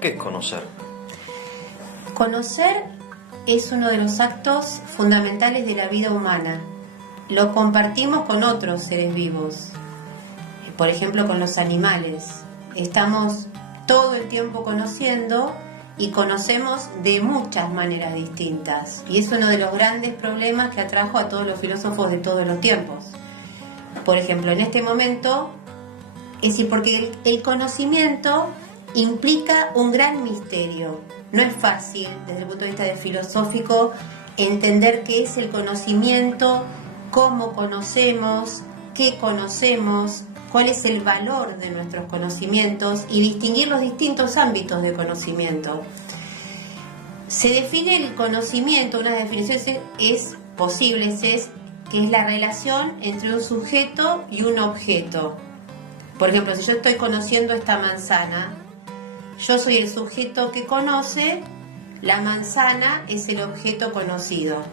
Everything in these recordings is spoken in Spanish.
¿Qué es conocer? Conocer es uno de los actos fundamentales de la vida humana. Lo compartimos con otros seres vivos, por ejemplo con los animales. Estamos todo el tiempo conociendo y conocemos de muchas maneras distintas. Y es uno de los grandes problemas que atrajo a todos los filósofos de todos los tiempos. Por ejemplo, en este momento, es decir, porque el conocimiento implica un gran misterio. No es fácil, desde el punto de vista filosófico, entender qué es el conocimiento, cómo conocemos, qué conocemos, cuál es el valor de nuestros conocimientos y distinguir los distintos ámbitos de conocimiento. Se define el conocimiento, una definición es posible, es que es la relación entre un sujeto y un objeto. Por ejemplo, si yo estoy conociendo esta manzana, yo soy el sujeto que conoce, la manzana es el objeto conocido.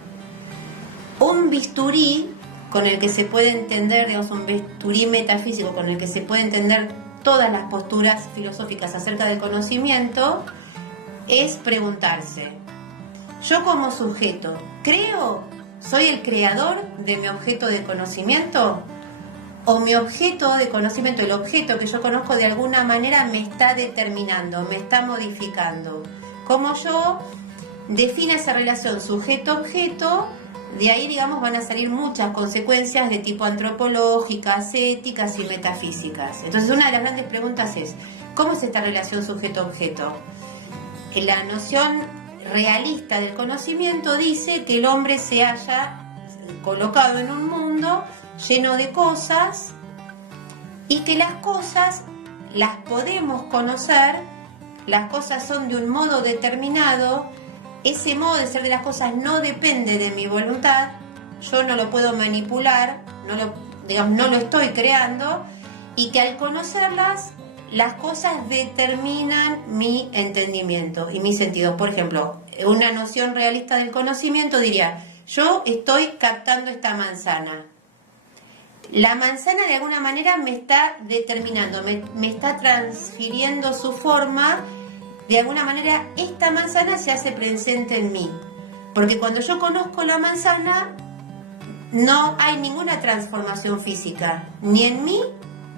Un bisturí con el que se puede entender, digamos, un bisturí metafísico con el que se puede entender todas las posturas filosóficas acerca del conocimiento, es preguntarse: yo como sujeto, ¿creo? ¿Soy el creador de mi objeto de conocimiento? ¿O mi objeto de conocimiento, el objeto que yo conozco, de alguna manera me está determinando, me está modificando? Como yo defino esa relación sujeto-objeto, de ahí, digamos, van a salir muchas consecuencias de tipo antropológicas, éticas y metafísicas. Entonces, una de las grandes preguntas es: ¿cómo es esta relación sujeto-objeto? La noción realista del conocimiento dice que el hombre se halla colocado en un mundo lleno de cosas y que las cosas las podemos conocer, las cosas son de un modo determinado, ese modo de ser de las cosas no depende de mi voluntad, yo no lo puedo manipular, no lo estoy creando, y que al conocerlas, las cosas determinan mi entendimiento y mis sentidos. Por ejemplo, una noción realista del conocimiento diría: yo estoy captando esta manzana. La manzana de alguna manera me está determinando, me está transfiriendo su forma. De alguna manera esta manzana se hace presente en mí. Porque cuando yo conozco la manzana, no hay ninguna transformación física, ni en mí,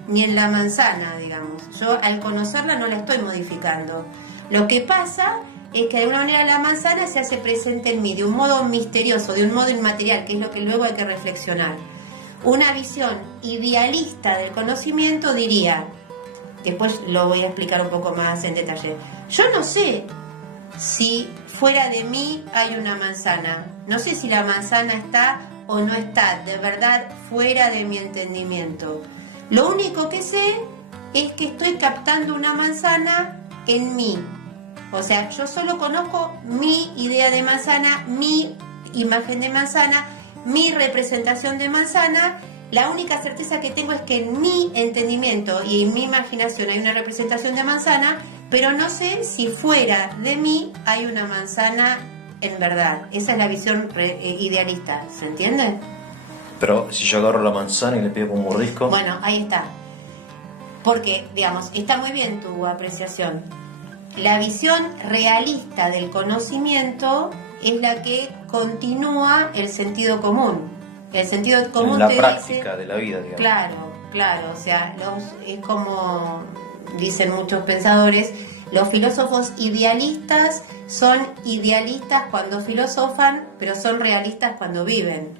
ni en la manzana, digamos. Yo al conocerla no la estoy modificando. Lo que pasa es que de alguna manera la manzana se hace presente en mí, de un modo misterioso, de un modo inmaterial, que es lo que luego hay que reflexionar. Una visión idealista del conocimiento diría, después lo voy a explicar un poco más en detalle, yo no sé si fuera de mí hay una manzana, no sé si la manzana está o no está de verdad fuera de mi entendimiento. Lo único que sé es que estoy captando una manzana en mí. O sea, yo solo conozco mi idea de manzana, mi imagen de manzana, mi representación de manzana. La única certeza que tengo es que en mi entendimiento y en mi imaginación hay una representación de manzana, pero no sé si fuera de mí hay una manzana en verdad. Esa es la visión idealista, ¿se entiende? Pero si yo agarro la manzana y le pego un mordisco... Bueno, ahí está. Porque, digamos, está muy bien tu apreciación. La visión realista del conocimiento es la que continúa el sentido común. El sentido común la te práctica dice, de la vida, digamos. Claro, o sea, es como dicen muchos pensadores, los filósofos idealistas son idealistas cuando filosofan, pero son realistas cuando viven.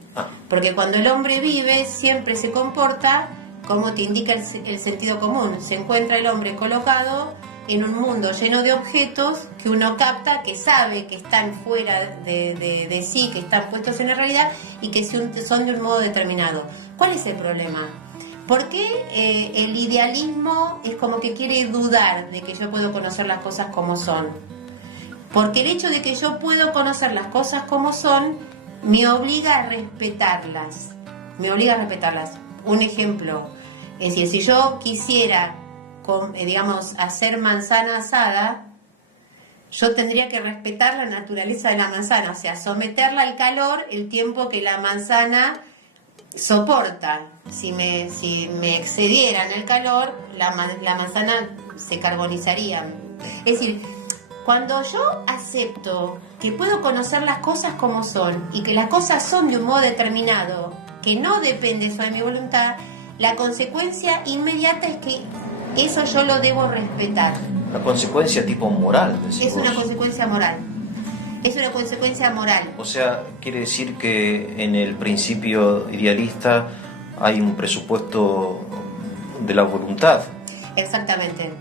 Porque cuando el hombre vive siempre se comporta como te indica el sentido común. Se encuentra el hombre colocado en un mundo lleno de objetos que uno capta, que sabe que están fuera de sí, que están puestos en la realidad y que son de un modo determinado. ¿Cuál es el problema? ¿Por qué el idealismo es como que quiere dudar de que yo puedo conocer las cosas como son? Porque el hecho de que yo puedo conocer las cosas como son me obliga a respetarlas. Me obliga a respetarlas. Un ejemplo, es decir, si yo quisiera, digamos, hacer manzana asada, yo tendría que respetar la naturaleza de la manzana, o sea, someterla al calor el tiempo que la manzana soporta. Si me excediera en el calor, la manzana se carbonizaría. Es decir, cuando yo acepto que puedo conocer las cosas como son y que las cosas son de un modo determinado, que no depende solo de mi voluntad, la consecuencia inmediata es que eso yo lo debo respetar. Una consecuencia tipo moral, decís Es vos. una consecuencia moral. Es una consecuencia moral. O sea, quiere decir que en el principio idealista hay un presupuesto de la voluntad. Exactamente.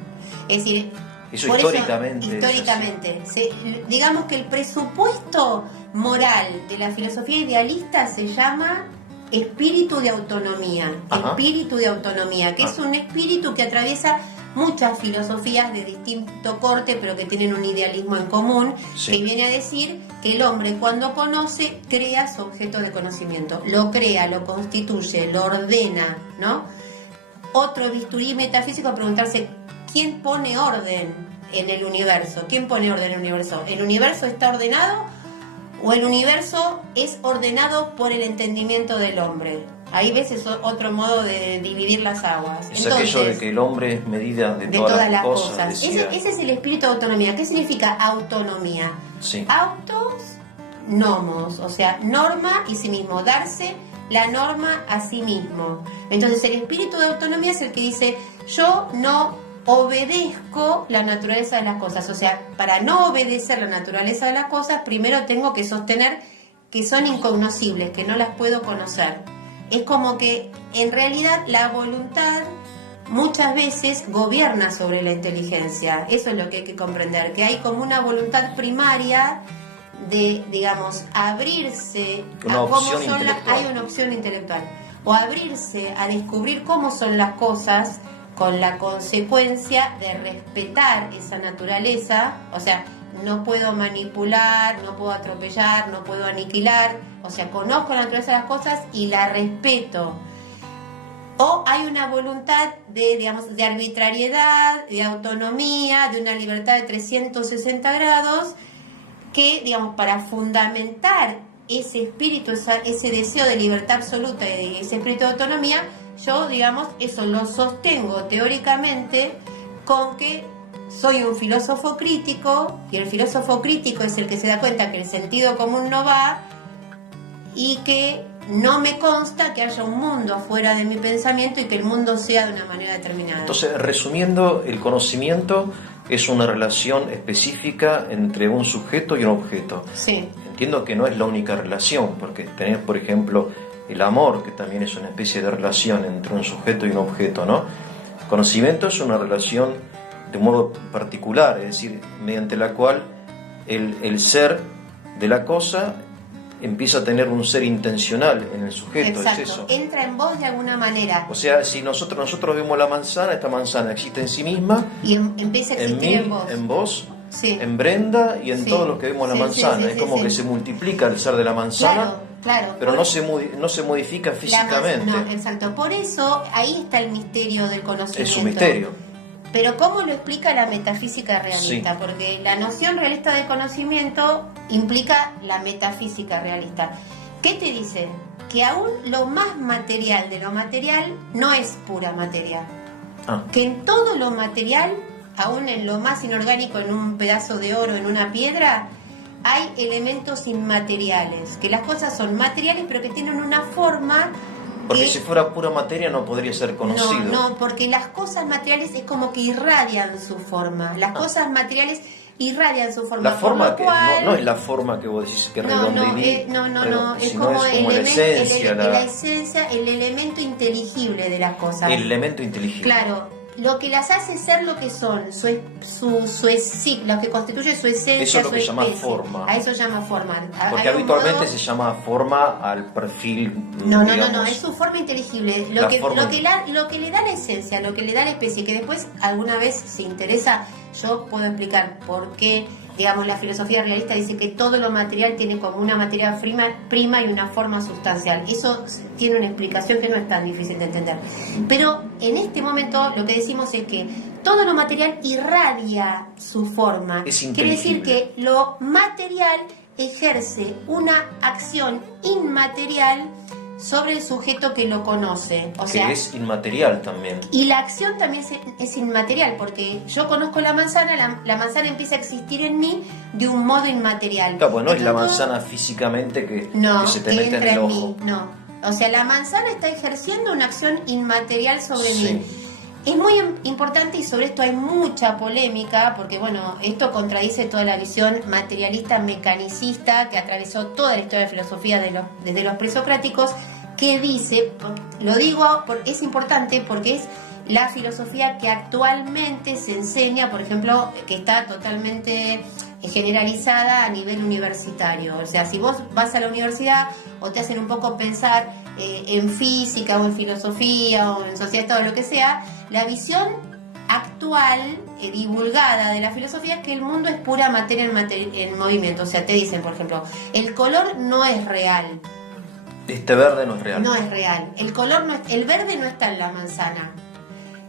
Es decir, Eso por históricamente. Digamos que el presupuesto moral de la filosofía idealista se llama espíritu de autonomía. Ajá. Espíritu de autonomía, que es un espíritu que atraviesa muchas filosofías de distinto corte, pero que tienen un idealismo en común, Sí. que viene a decir que el hombre cuando conoce, crea su objeto de conocimiento. Lo crea, lo constituye, lo ordena, ¿no? Otro bisturí metafísico a preguntarse, ¿quién pone orden en el universo? ¿Quién pone orden en el universo? ¿El universo está ordenado o el universo es ordenado por el entendimiento del hombre? Ahí ves, es otro modo de dividir las aguas. Es aquello de que el hombre es medida de todas las cosas. Decía. Ese es el espíritu de autonomía. ¿Qué significa autonomía? Sí. Autos, nomos, o sea, norma y sí mismo, darse la norma a sí mismo. Entonces el espíritu de autonomía es el que dice, yo no obedezco la naturaleza de las cosas. O sea, para no obedecer la naturaleza de las cosas, primero tengo que sostener que son incognoscibles, que no las puedo conocer. Es como que en realidad la voluntad muchas veces gobierna sobre la inteligencia. Eso es lo que hay que comprender, que hay como una voluntad primaria de, digamos, abrirse Una a cómo opción son intelectual. hay una opción intelectual. O abrirse a descubrir cómo son las cosas con la consecuencia de respetar esa naturaleza. O sea, no puedo manipular, no puedo atropellar, no puedo aniquilar. O sea, conozco la naturaleza de las cosas y la respeto. O hay una voluntad de, digamos, de arbitrariedad, de autonomía, de una libertad de 360 grados, que, digamos, para fundamentar ese espíritu, ese deseo de libertad absoluta y ese espíritu de autonomía, yo, digamos, eso lo sostengo teóricamente con que soy un filósofo crítico, y el filósofo crítico es el que se da cuenta que el sentido común no va y que no me consta que haya un mundo afuera de mi pensamiento y que el mundo sea de una manera determinada. Entonces, resumiendo, el conocimiento es una relación específica entre un sujeto y un objeto. Sí. Entiendo que no es la única relación, porque tenés, por ejemplo, el amor, que también es una especie de relación entre un sujeto y un objeto, ¿no? El conocimiento es una relación de un modo particular, es decir, mediante la cual el ser de la cosa empieza a tener un ser intencional en el sujeto. Exacto, es eso. entra en vos de alguna manera O sea, si nosotros vemos la manzana, esta manzana existe en sí misma, y empieza a en existir mí, en vos. en vos, Sí. en Brenda y en Sí. todos los que vemos la Sí, manzana. sí, sí, es como sí, que sí. se multiplica el ser de la manzana, Claro. pero Por- no se modifica físicamente. No, exacto. Por eso ahí está el misterio del conocimiento. Es un misterio. Pero ¿cómo lo explica la metafísica realista? Sí. Porque la noción realista de conocimiento implica la metafísica realista. ¿Qué te dice? Que aún lo más material de lo material no es pura materia. Ah, Que en todo lo material, aún en lo más inorgánico, en un pedazo de oro, en una piedra, hay elementos inmateriales. Que las cosas son materiales, pero que tienen una forma. porque que si fuera pura materia no podría ser conocido. no, porque las cosas materiales es como que irradian su forma. Las cosas materiales irradian su forma. La forma por lo que cual, no es la forma que vos decís que redondeí, es sino como, es como la esencia, la esencia, el elemento inteligible de las cosas. el elemento inteligible. Claro, lo que las hace ser lo que son, sí, lo que constituye su esencia, eso es lo que su llama especie. forma. A eso llama forma. Porque Hay un habitualmente modo- se llama forma al perfil, No, digamos, es su forma inteligible. La forma- Lo que le da la esencia, lo que le da la especie, que después alguna vez si interesa, yo puedo explicar por qué, digamos, la filosofía realista dice que todo lo material tiene como una materia prima y una forma sustancial. Eso tiene una explicación que no es tan difícil de entender. Pero en este momento lo que decimos es que todo lo material irradia su forma. Es Quiere decir inteligible. que lo material ejerce una acción inmaterial sobre el sujeto que lo conoce. O que sea, es inmaterial también. y la acción también es inmaterial, porque yo conozco la manzana, la manzana empieza a existir en mí de un modo inmaterial. Claro, pues no es la Entonces, manzana físicamente que se te que mete en entra el en ojo. mí, no. O sea, la manzana está ejerciendo una acción inmaterial sobre Sí. mí. Es muy importante y sobre esto hay mucha polémica porque, bueno, esto contradice toda la visión materialista mecanicista que atravesó toda la historia de filosofía desde los presocráticos, que dice, lo digo, es importante porque es la filosofía que actualmente se enseña, por ejemplo, que está totalmente generalizada a nivel universitario. O sea, si vos vas a la universidad o te hacen un poco pensar en física o en filosofía o en sociedad, todo lo que sea, la visión actual, divulgada de la filosofía es que el mundo es pura materia en movimiento. O sea, te dicen, por ejemplo, el color no es real. Este verde no es real. No es real. El verde no está en la manzana.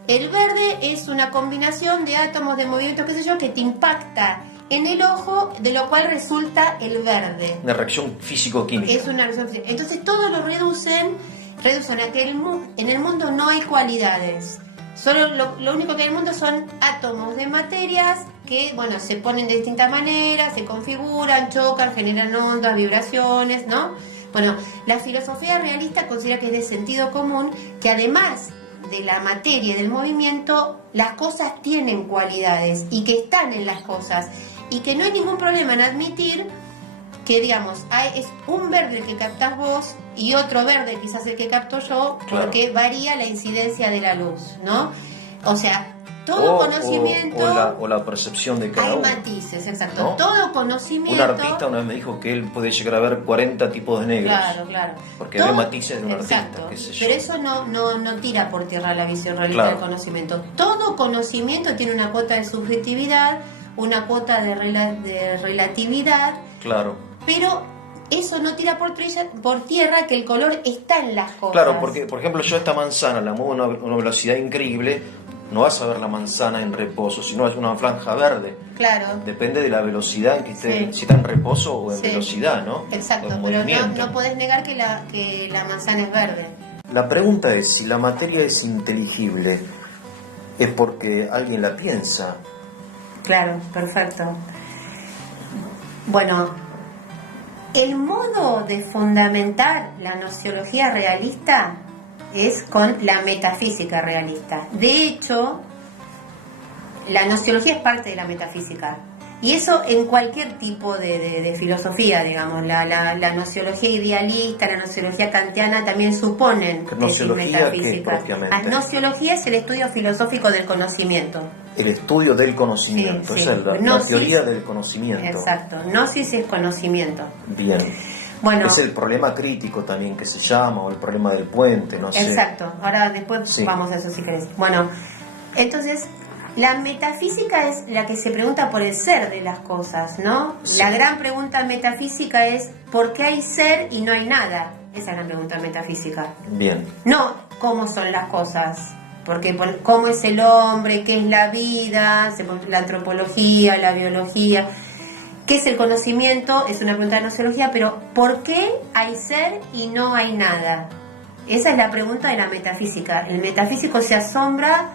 El verde es una combinación de átomos de movimiento, qué sé yo, que te impacta en el ojo, de lo cual resulta el verde. Una reacción físico-química. Es una reacción física. Entonces todo lo reducen a que en el mundo no hay cualidades. Solo lo único que hay en el mundo son átomos de materias que, bueno, se ponen de distintas maneras, se configuran, chocan, generan ondas, vibraciones, ¿no? Bueno, la filosofía realista considera que es de sentido común que además de la materia y del movimiento, las cosas tienen cualidades y que están en las cosas y que no hay ningún problema en admitir que, digamos, es un verde el que captás vos y otro verde quizás el que capto yo, Claro. porque varía la incidencia de la luz, ¿no? O sea, todo conocimiento... o la percepción de cada hay uno. matices, exacto. ¿No? Todo conocimiento... Un artista una vez me dijo que él puede llegar a ver 40 tipos de negros. Claro. Porque ve matices de un Exacto. artista, qué sé yo. Pero eso no tira por tierra la visión realista Claro. del conocimiento. Todo conocimiento tiene una cuota de subjetividad, una cuota de relatividad, Claro. pero eso no tira por tierra que el color está en las cosas. Claro, porque, por ejemplo, yo esta manzana la muevo a una velocidad increíble, no vas a ver la manzana en reposo, sino es una franja verde. Claro. Depende de la velocidad en que esté, Sí. si está en reposo o en Sí. velocidad, ¿no? Exacto, O en pero movimiento. no podés negar que la manzana es verde. La pregunta es, si la materia es inteligible, es porque alguien la piensa. Claro, perfecto. Bueno, el modo de fundamentar la nociología realista es con la metafísica realista. De hecho, la nociología es parte de la metafísica. Y eso en cualquier tipo de filosofía, digamos. La nociología idealista, la nociología kantiana también suponen que es ¿Nociología qué metafísica. propiamente? La nociología es el estudio filosófico del conocimiento. El estudio del conocimiento, Sí, esa sí. es la Gnosis, teoría del conocimiento. Exacto. Gnosis es conocimiento. Bien. Bueno, Es el problema crítico también que se llama, o el problema del puente, no sé. exacto. Ahora después Sí. vamos a eso si querés. Bueno, entonces la metafísica es la que se pregunta por el ser de las cosas, ¿no? Sí. La gran pregunta metafísica es ¿por qué hay ser y no hay nada? Esa es la pregunta metafísica. Bien. No cómo son las cosas, porque cómo es el hombre, qué es la vida, la antropología, la biología, qué es el conocimiento, es una pregunta de nociología, pero ¿por qué hay ser y no hay nada? Esa es la pregunta de la metafísica. El metafísico se asombra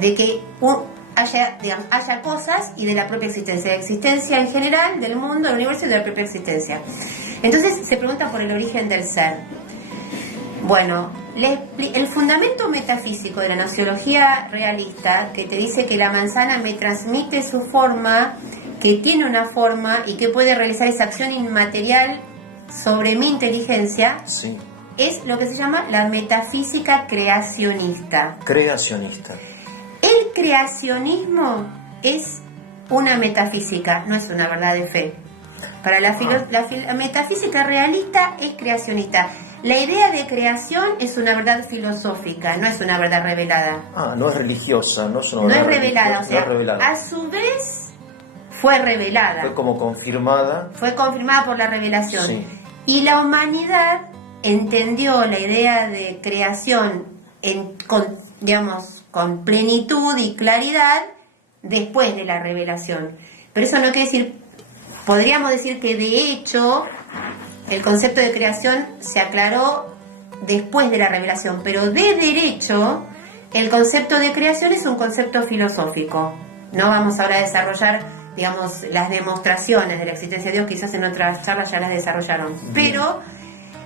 de que haya cosas y de la propia existencia, de existencia en general, del mundo, del universo y de la propia existencia. Entonces se pregunta por el origen del ser. Bueno, el fundamento metafísico de la nociología realista, que te dice que la manzana me transmite su forma, que tiene una forma y que puede realizar esa acción inmaterial sobre mi inteligencia, creacionismo es una metafísica, no es una verdad de fe. Para la metafísica realista es creacionista. La idea de creación es una verdad filosófica, no es una verdad revelada. No es religiosa, no es una no verdad es revelada, o sea, no es revelada. a su vez fue revelada. Fue como confirmada. Fue confirmada por la revelación. Sí. Y la humanidad entendió la idea de creación con plenitud y claridad después de la revelación. Pero eso no quiere decir, podríamos decir que de hecho el concepto de creación se aclaró después de la revelación, pero de derecho el concepto de creación es un concepto filosófico. No vamos ahora a desarrollar, digamos, las demostraciones de la existencia de Dios, quizás en otras charlas ya las desarrollaron. Pero,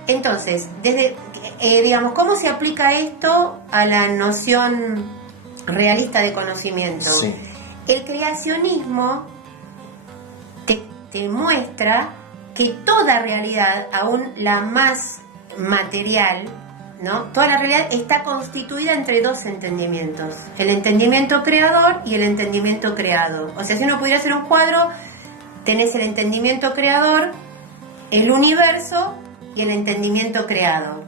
entonces, digamos, ¿cómo se aplica esto a la noción realista de conocimiento? Sí. El creacionismo te muestra que toda realidad, aún la más material, ¿no? Toda la realidad está constituida entre dos entendimientos: el entendimiento creador y el entendimiento creado. O sea, si uno pudiera hacer un cuadro, tenés el entendimiento creador, el universo y el entendimiento creado.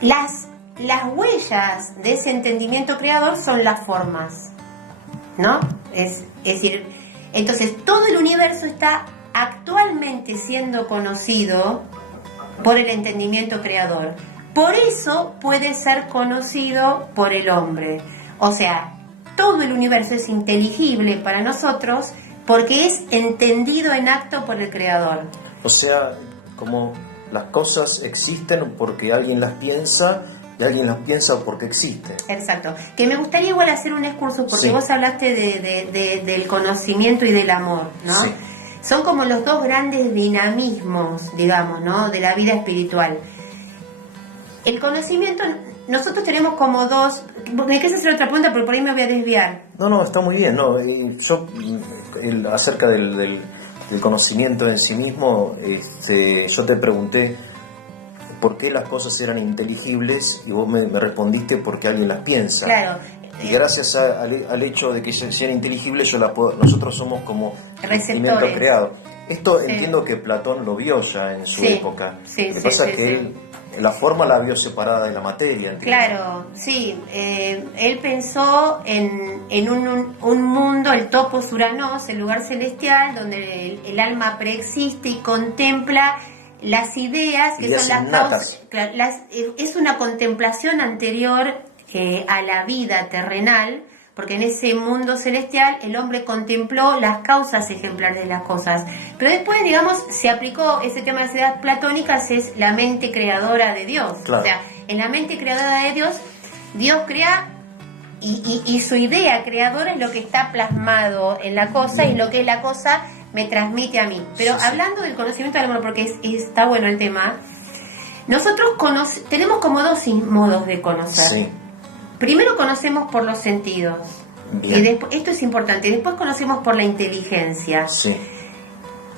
Las huellas de ese entendimiento creador son las formas, ¿no? Es decir, entonces todo el universo está actualmente siendo conocido por el entendimiento creador. Por eso puede ser conocido por el hombre. O sea, todo el universo es inteligible para nosotros porque es entendido en acto por el creador. O sea, como las cosas existen porque alguien las piensa y alguien las piensa porque existe. Exacto. Que me gustaría igual hacer un excurso porque Sí. vos hablaste del conocimiento y del amor, ¿no? Sí. Son como los dos grandes dinamismos, digamos, ¿no? De la vida espiritual. El conocimiento, nosotros tenemos como dos... ¿Me quieres hacer otra pregunta? Porque por ahí me voy a desviar. No, está muy bien. No, acerca del conocimiento en sí mismo, yo te pregunté por qué las cosas eran inteligibles y vos me respondiste porque alguien las piensa. Claro. Y gracias al hecho de que sean inteligibles, nosotros somos como conocimiento receptores. creado. Esto Sí. entiendo que Platón lo vio ya en su Sí. época. Sí, Lo que sí, pasa sí, es que sí. él la forma la vio separada de la materia. ¿entiendes? Claro, sí. Él pensó en un mundo, el topos Uranos, el lugar celestial, donde el alma preexiste y contempla las ideas que Ideas son las innatas. causas. Es una contemplación anterior a la vida terrenal, porque en ese mundo celestial el hombre contempló las causas ejemplares de las cosas. Pero después, digamos, se aplicó ese tema de las ideas platónicas, es la mente creadora de Dios. Claro. O sea, en la mente creadora de Dios, Dios crea y su idea creadora es lo que está plasmado en la cosa y lo que es la cosa me transmite a mí. Pero Sí, hablando del conocimiento del amor, porque está bueno el tema, nosotros tenemos como dos modos de conocer. Sí. Primero conocemos por los sentidos. Bien. Y después, esto es importante, después conocemos por la inteligencia. Sí.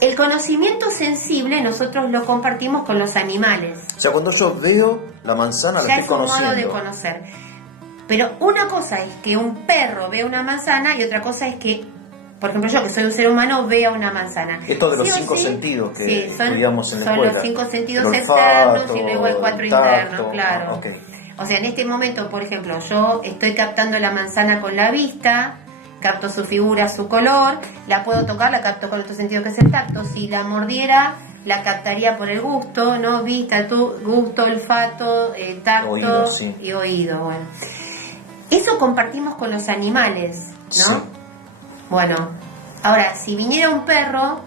El conocimiento sensible nosotros lo compartimos con los animales. O sea, cuando yo veo la manzana, la Ya estoy es un modo conociendo. de conocer. Pero una cosa es que un perro vea una manzana y otra cosa es que, por ejemplo, yo que soy un ser humano vea una manzana. Esto de los Sí o 5 sí, sentidos que sí, estudiamos en la son escuela. los 5 sentidos El externos olfato, y luego hay 4 el tacto. internos, claro. Ok. O sea, en este momento, por ejemplo, yo estoy captando la manzana con la vista, capto su figura, su color, la puedo tocar, la capto con otro sentido que es el tacto. Si la mordiera, la captaría por el gusto, ¿no? Vista, gusto, olfato, tacto Oído, sí. y oído. Bueno, eso compartimos con los animales, ¿no? Sí. Bueno, ahora, si viniera un perro,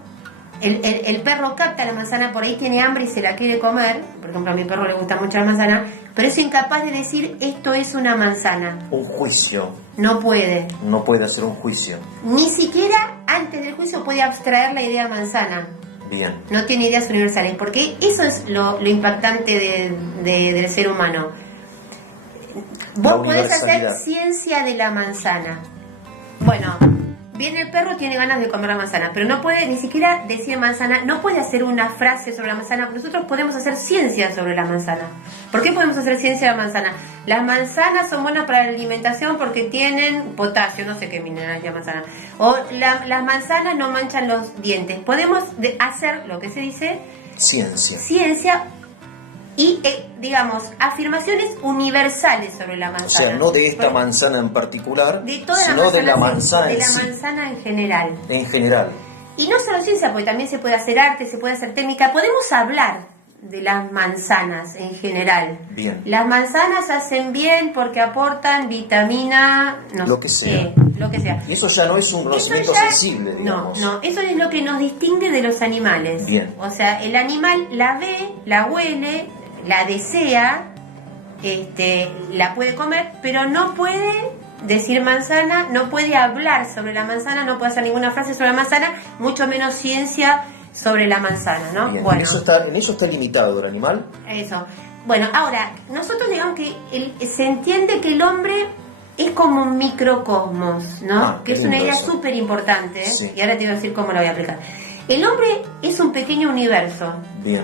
el perro capta la manzana, por ahí tiene hambre y se la quiere comer. Por ejemplo, a mi perro le gusta mucho la manzana, pero es incapaz de decir esto es una manzana. Un juicio. No puede. No puede hacer un juicio. Ni siquiera antes del juicio puede abstraer la idea manzana. Bien. No tiene ideas universales, porque eso es lo impactante del ser humano. Vos podés hacer universalidad. ciencia de la manzana. Bueno, viene el perro, tiene ganas de comer la manzana, pero no puede ni siquiera decir manzana, no puede hacer una frase sobre la manzana. Nosotros podemos hacer ciencia sobre la manzana. ¿Por qué podemos hacer ciencia de la manzana? Las manzanas son buenas para la alimentación porque tienen potasio, no sé qué mineral es la manzana. O las manzanas no manchan los dientes. Podemos hacer lo que se dice ciencia y, digamos, afirmaciones universales sobre la manzana. O sea, no de esta manzana en particular, de toda sino de la manzana manzana de en la sí. manzana en general. En general. Y no solo ciencia, porque también se puede hacer arte, se puede hacer técnica. Podemos hablar de las manzanas en general. Bien. Las manzanas hacen bien porque aportan vitamina, lo que sea. Lo que sea. Y eso ya no es un conocimiento sensible, digamos. No, eso es lo que nos distingue de los animales. Bien. O sea, el animal la ve, la huele, la desea, la puede comer, pero no puede decir manzana, no puede hablar sobre la manzana, no puede hacer ninguna frase sobre la manzana, mucho menos ciencia sobre la manzana, ¿no? Bien. Bueno, En eso está limitado el animal. eso. Bueno, ahora, nosotros digamos que se entiende que el hombre es como un microcosmos, ¿no? Que es una idea súper importante, sí. Y ahora te voy a decir cómo lo voy a aplicar. El hombre es un pequeño universo. Bien.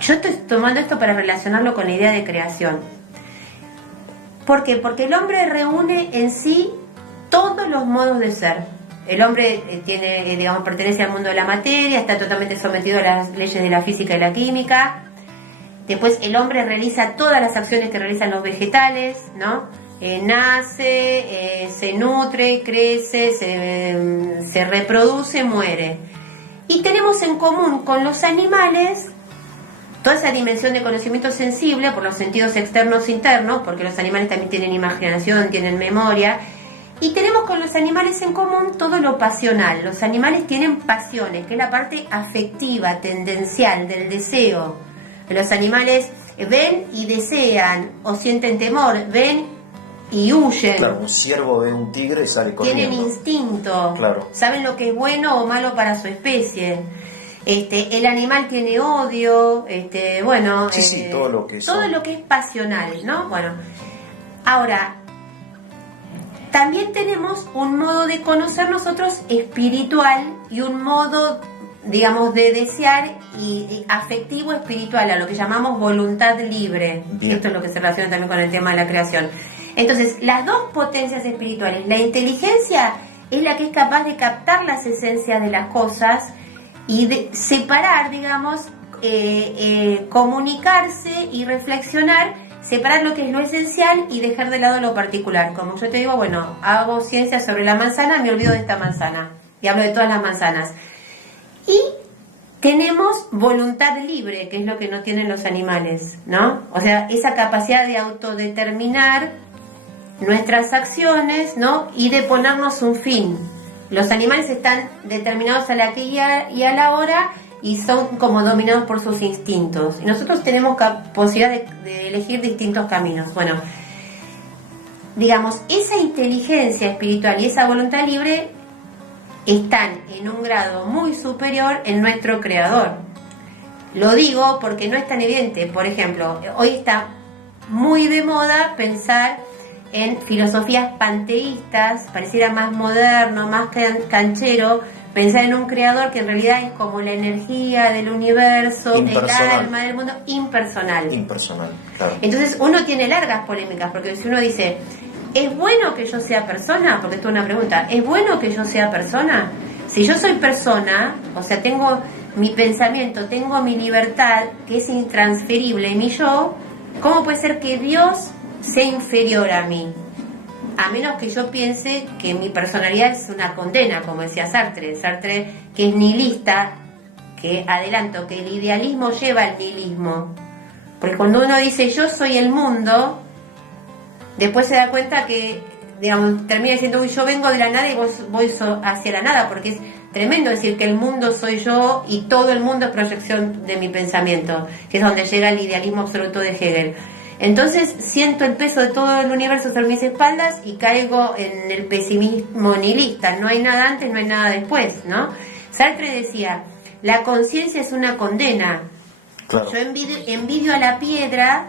Yo estoy tomando esto para relacionarlo con la idea de creación. ¿Por qué? Porque el hombre reúne en sí todos los modos de ser. El hombre pertenece al mundo de la materia, está totalmente sometido a las leyes de la física y la química. Después el hombre realiza todas las acciones que realizan los vegetales, ¿no? Nace, se nutre, crece, se reproduce, muere. Y tenemos en común con los animales toda esa dimensión de conocimiento sensible por los sentidos externos e internos, porque los animales también tienen imaginación, tienen memoria. Y tenemos con los animales en común todo lo pasional. Los animales tienen pasiones, que es la parte afectiva, tendencial, del deseo. Los animales ven y desean, o sienten temor, ven y huyen. Claro, un ciervo ve un tigre y sale corriendo. Tienen instinto, claro. Saben lo que es bueno o malo para su especie. El animal tiene odio, sí, todo lo que es pasional, ¿no? Bueno, ahora también tenemos un modo de conocer nosotros espiritual y un modo, digamos, de desear y afectivo espiritual, a lo que llamamos voluntad libre. Bien. Esto es lo que se relaciona también con el tema de la creación. Entonces, las dos potencias espirituales, la inteligencia es la que es capaz de captar las esencias de las cosas y de separar, digamos, comunicarse y reflexionar, separar lo que es lo esencial y dejar de lado lo particular. Como yo te digo, bueno, hago ciencia sobre la manzana, me olvido de esta manzana y hablo de todas las manzanas. Y tenemos voluntad libre, que es lo que no tienen los animales, ¿no? O sea, esa capacidad de autodeterminar nuestras acciones, ¿no? Y de ponernos un fin. Los animales están determinados a la que y a la hora y son como dominados por sus instintos. Y nosotros tenemos posibilidad de elegir distintos caminos. Bueno, digamos, esa inteligencia espiritual y esa voluntad libre están en un grado muy superior en nuestro creador. Lo digo porque no es tan evidente. Por ejemplo, hoy está muy de moda pensar en filosofías panteístas, pareciera más moderno, más canchero, pensar en un creador que en realidad es como la energía del universo, el alma del mundo, impersonal. Impersonal, claro. Entonces uno tiene largas polémicas, porque si uno dice, ¿es bueno que yo sea persona? Porque esto es una pregunta, ¿es bueno que yo sea persona? Si yo soy persona, o sea, tengo mi pensamiento, tengo mi libertad, que es intransferible, mi yo, ¿cómo puede ser que Dios sea inferior a mí? A menos que yo piense que mi personalidad es una condena, como decía Sartre, que es nihilista, que adelanto, que el idealismo lleva al nihilismo. Porque cuando uno dice yo soy el mundo, después se da cuenta que, digamos, termina diciendo uy, yo vengo de la nada y voy hacia la nada, porque es tremendo decir que el mundo soy yo y todo el mundo es proyección de mi pensamiento, que es donde llega el idealismo absoluto de Hegel. Entonces siento el peso de todo el universo sobre mis espaldas y caigo en el pesimismo nihilista. No hay nada antes, no hay nada después, ¿no? Sartre decía, la conciencia es una condena. Claro. Yo envidio a la piedra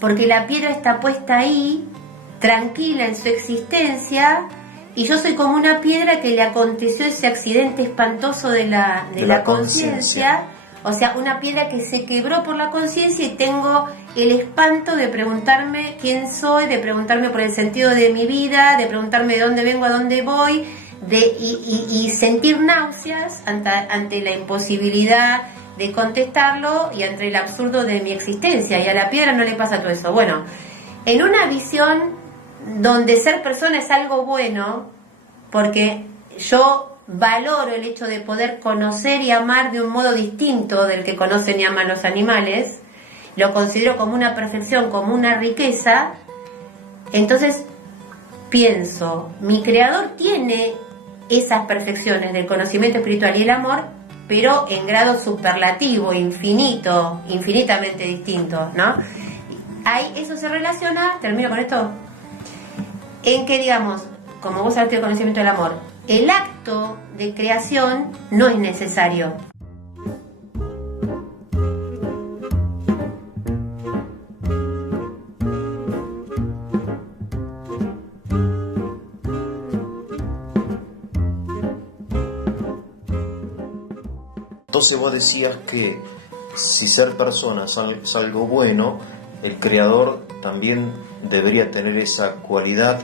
porque la piedra está puesta ahí, tranquila en su existencia, y yo soy como una piedra que le aconteció ese accidente espantoso de la conciencia. O sea, una piedra que se quebró por la conciencia y tengo el espanto de preguntarme quién soy, de preguntarme por el sentido de mi vida, de preguntarme de dónde vengo, a dónde voy, y sentir náuseas ante la imposibilidad de contestarlo y ante el absurdo de mi existencia. Y a la piedra no le pasa todo eso. Bueno, en una visión donde ser persona es algo bueno, porque yo valoro el hecho de poder conocer y amar de un modo distinto del que conocen y aman los animales, lo considero como una perfección, como una riqueza. Entonces pienso, mi creador tiene esas perfecciones del conocimiento espiritual y el amor, pero en grado superlativo, infinito, infinitamente distinto, ¿no? Eso se relaciona, termino con esto, en que, digamos, como vos hablaste del conocimiento del amor, el acto de creación no es necesario. Entonces vos decías que si ser persona es algo bueno, el creador también debería tener esa cualidad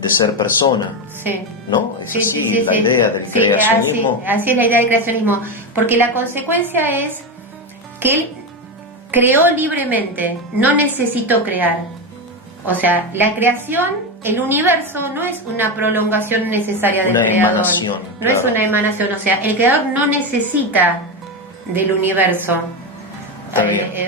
de ser persona. Sí. ¿No? Es sí, así sí, la sí. idea del creacionismo. Así es la idea del creacionismo. Porque la consecuencia es que él creó libremente, no necesitó crear. O sea, la creación, el universo no es una prolongación necesaria del creador. Emanación, no claro. es una emanación. O sea, el creador no necesita del universo.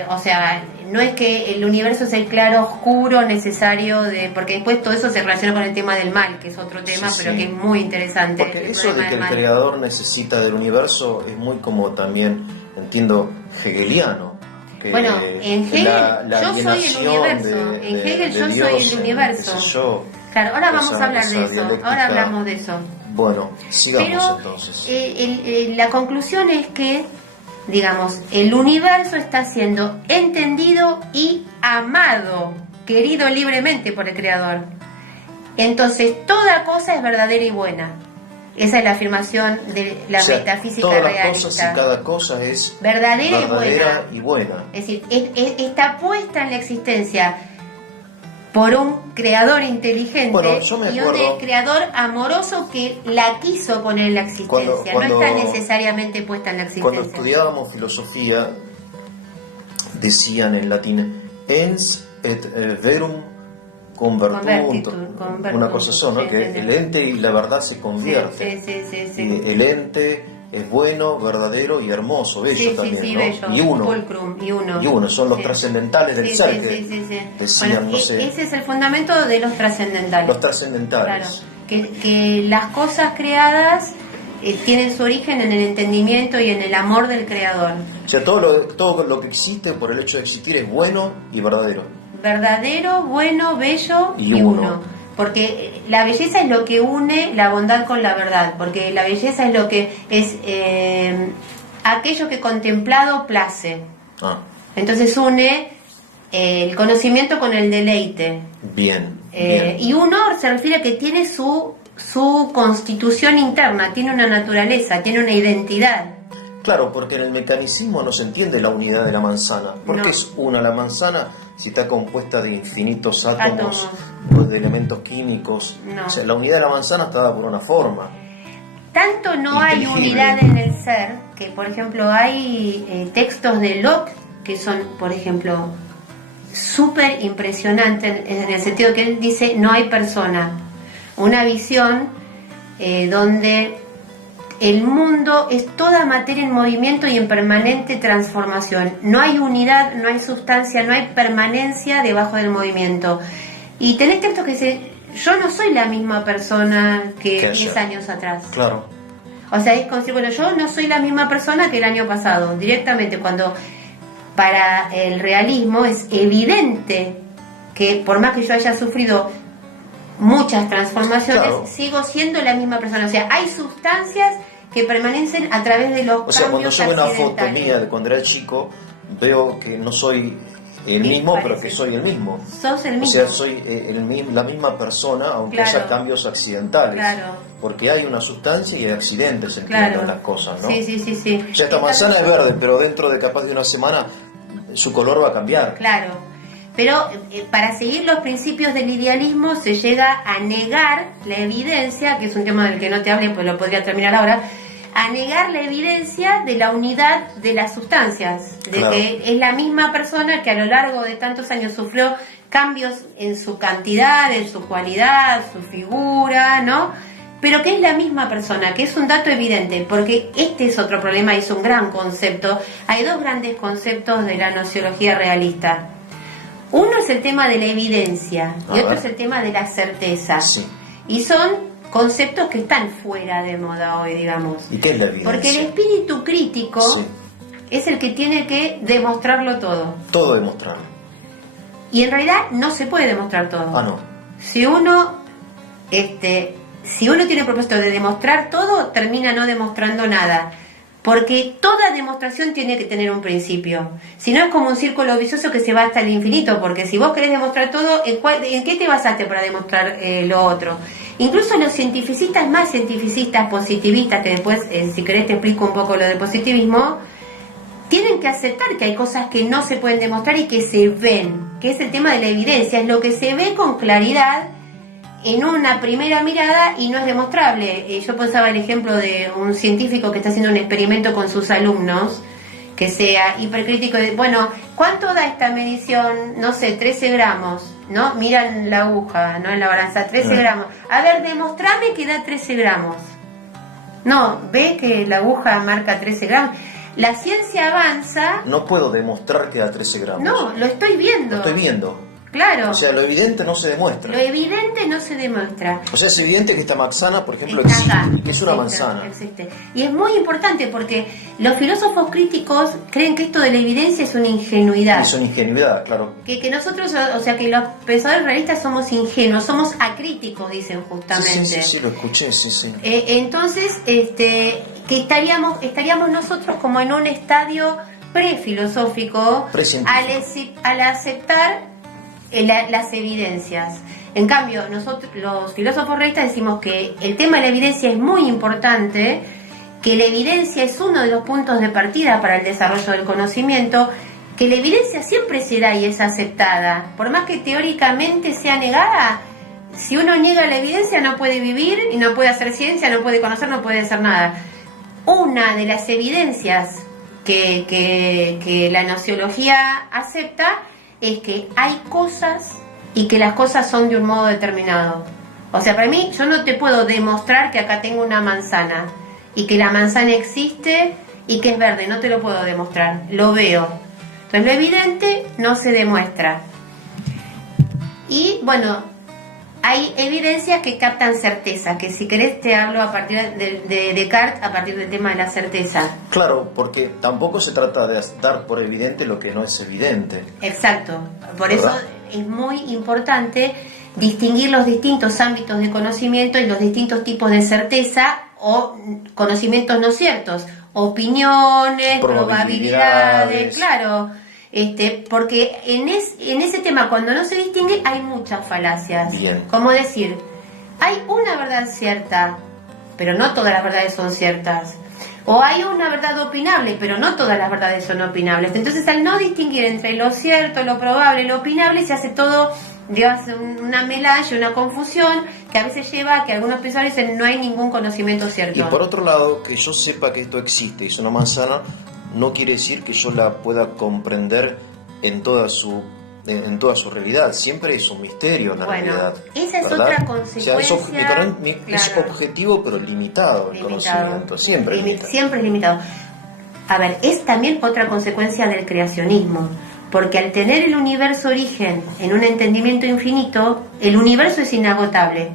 O sea, no es que el universo es el claro oscuro necesario porque después todo eso se relaciona con el tema del mal, que es otro tema, Sí, pero sí. que es muy interesante. Porque eso de que el creador necesita del universo es muy como también, entiendo, hegeliano. Que bueno, en Hegel la yo soy el universo. En Hegel yo soy el universo. Claro, ahora vamos a hablar de eso. Ahora hablamos de eso. Bueno, sigamos pero, entonces. La conclusión es que, digamos, el universo está siendo entendido y amado, querido libremente por el creador. Entonces, toda cosa es verdadera y buena. Esa es la afirmación de la metafísica todas realista. Las cosas y cada cosa es verdadera y buena. Es decir, está puesta en la existencia por un creador inteligente y un creador amoroso que la quiso poner en la existencia. No está necesariamente puesta en la existencia. Cuando estudiábamos filosofía, decían en latín ens et verum convertuntur, una cosa son, ¿no? Que el ente y la verdad se convierten. Sí. Y el ente es bueno, verdadero y hermoso, bello también, ¿no? Bello, y uno. Fulcrum, y uno, son los trascendentales del ser que decían, bueno, no sé. Ese es el fundamento de los trascendentales. Los trascendentales. Claro, que las cosas creadas tienen su origen en el entendimiento y en el amor del creador. O sea, todo lo que existe por el hecho de existir es bueno y verdadero. Verdadero, bueno, bello y uno. Porque la belleza es lo que une la bondad con la verdad. Porque la belleza es lo que es aquello que contemplado place. Entonces une el conocimiento con el deleite. Bien. Y uno se refiere a que tiene su constitución interna, tiene una naturaleza, tiene una identidad. Claro, porque en el mecanicismo no se entiende la unidad de la manzana. ¿Por qué es una la manzana si está compuesta de infinitos átomos, de elementos químicos? No. O sea, la unidad de la manzana está dada por una forma. Tanto no hay unidad en el ser, que por ejemplo hay textos de Locke que son, por ejemplo, súper impresionantes en el sentido que él dice no hay persona. Una visión donde el mundo es toda materia en movimiento y en permanente transformación. No hay unidad, no hay sustancia, no hay permanencia debajo del movimiento. Y tenés textos que dicen, yo no soy la misma persona que 10 años atrás. Claro. O sea, es como decir, bueno, yo no soy la misma persona que el año pasado. Directamente, cuando para el realismo es evidente que por más que yo haya sufrido muchas transformaciones, sigo siendo la misma persona. O sea, hay sustancias que permanecen a través de los cambios. O sea, cuando yo veo una foto mía de cuando era chico, veo que no soy el mismo, pero que soy el mismo. Sos el mismo. O sea, soy la misma persona, aunque haya cambios accidentales. Claro. Porque hay una sustancia y hay accidentes en las cosas, ¿no? Sí. O sea, esta manzana es verde, pero dentro de capaz de una semana su color va a cambiar. Claro. Pero para seguir los principios del idealismo se llega a negar la evidencia, que es un tema del que no te hablé, pues lo podría terminar ahora, a negar la evidencia de la unidad de las sustancias, de que es la misma persona que a lo largo de tantos años sufrió cambios en su cantidad, en su cualidad, su figura, ¿no? Pero que es la misma persona, que es un dato evidente, porque este es otro problema y es un gran concepto. Hay dos grandes conceptos de la nociología realista. Uno es el tema de la evidencia y otro es el tema de la certeza. Sí. Y son conceptos que están fuera de moda hoy, digamos. ¿Y qué es la evidencia? Porque el espíritu crítico es el que tiene que demostrarlo todo. Todo demostrarlo. Y en realidad no se puede demostrar todo. Ah, no. Si uno tiene el propósito de demostrar todo, termina no demostrando nada. Porque toda demostración tiene que tener un principio. Si no, es como un círculo vicioso que se va hasta el infinito. Porque si vos querés demostrar todo, ¿en qué te basaste para demostrar lo otro? Incluso los cientificistas, más cientificistas, positivistas, que después, si querés te explico un poco lo del positivismo, tienen que aceptar que hay cosas que no se pueden demostrar y que se ven. Que es el tema de la evidencia. Es lo que se ve con claridad en una primera mirada y no es demostrable. Yo pensaba el ejemplo de un científico que está haciendo un experimento con sus alumnos, que sea hipercrítico de, bueno, ¿cuánto da esta medición? No sé, 13 gramos, ¿no? Miran la aguja, ¿no? En la balanza, 13 gramos. A ver, demostrame que da 13 gramos. No, ve que la aguja marca 13 gramos. La ciencia avanza. No puedo demostrar que da 13 gramos. No, lo estoy viendo. Lo estoy viendo. Claro. O sea, lo evidente no se demuestra. Lo evidente no se demuestra. O sea, es evidente que esta manzana, por ejemplo, Está existe, acá, que es una manzana. Existe. Y es muy importante porque los filósofos críticos creen que esto de la evidencia es una ingenuidad. Es una ingenuidad, claro. Que nosotros, o sea, que los pensadores realistas somos ingenuos, somos acríticos, dicen justamente. Sí, lo escuché, sí. Entonces, que estaríamos nosotros como en un estadio prefilosófico al aceptar las evidencias. En cambio, nosotros los filósofos realistas decimos que el tema de la evidencia es muy importante, que la evidencia es uno de los puntos de partida para el desarrollo del conocimiento, que la evidencia siempre se da y es aceptada, por más que teóricamente sea negada. Si uno niega la evidencia no puede vivir y no puede hacer ciencia, no puede conocer, no puede hacer nada. Una de las evidencias que la nociología acepta es que hay cosas y que las cosas son de un modo determinado. O sea, para mí, yo no te puedo demostrar que acá tengo una manzana y que la manzana existe y que es verde, no te lo puedo demostrar, lo veo. Entonces, lo evidente no se demuestra. Y bueno, hay evidencias que captan certeza, que si querés te hablo a partir de Descartes, a partir del tema de la certeza. Claro, porque tampoco se trata de dar por evidente lo que no es evidente. Exacto, por ¿verdad? eso es muy importante distinguir los distintos ámbitos de conocimiento y los distintos tipos de certeza o conocimientos no ciertos, opiniones, probabilidades, claro. Porque en ese tema, cuando no se distingue, hay muchas falacias. Bien. Como decir, hay una verdad cierta, pero no todas las verdades son ciertas. O hay una verdad opinable, pero no todas las verdades son opinables. Entonces, al no distinguir entre lo cierto, lo probable, lo opinable, se hace todo, digamos, una melaje, una confusión, que a veces lleva a que algunos pensadores dicen no hay ningún conocimiento cierto. Y por otro lado, que yo sepa que esto existe, es una manzana, no quiere decir que yo la pueda comprender en toda su realidad. Siempre es un misterio la realidad. Esa es ¿verdad? otra consecuencia. O sea, es objetivo pero limitado el conocimiento, siempre limitado. Siempre es limitado. A ver, es también otra consecuencia del creacionismo, porque al tener el universo origen en un entendimiento infinito, el universo es inagotable.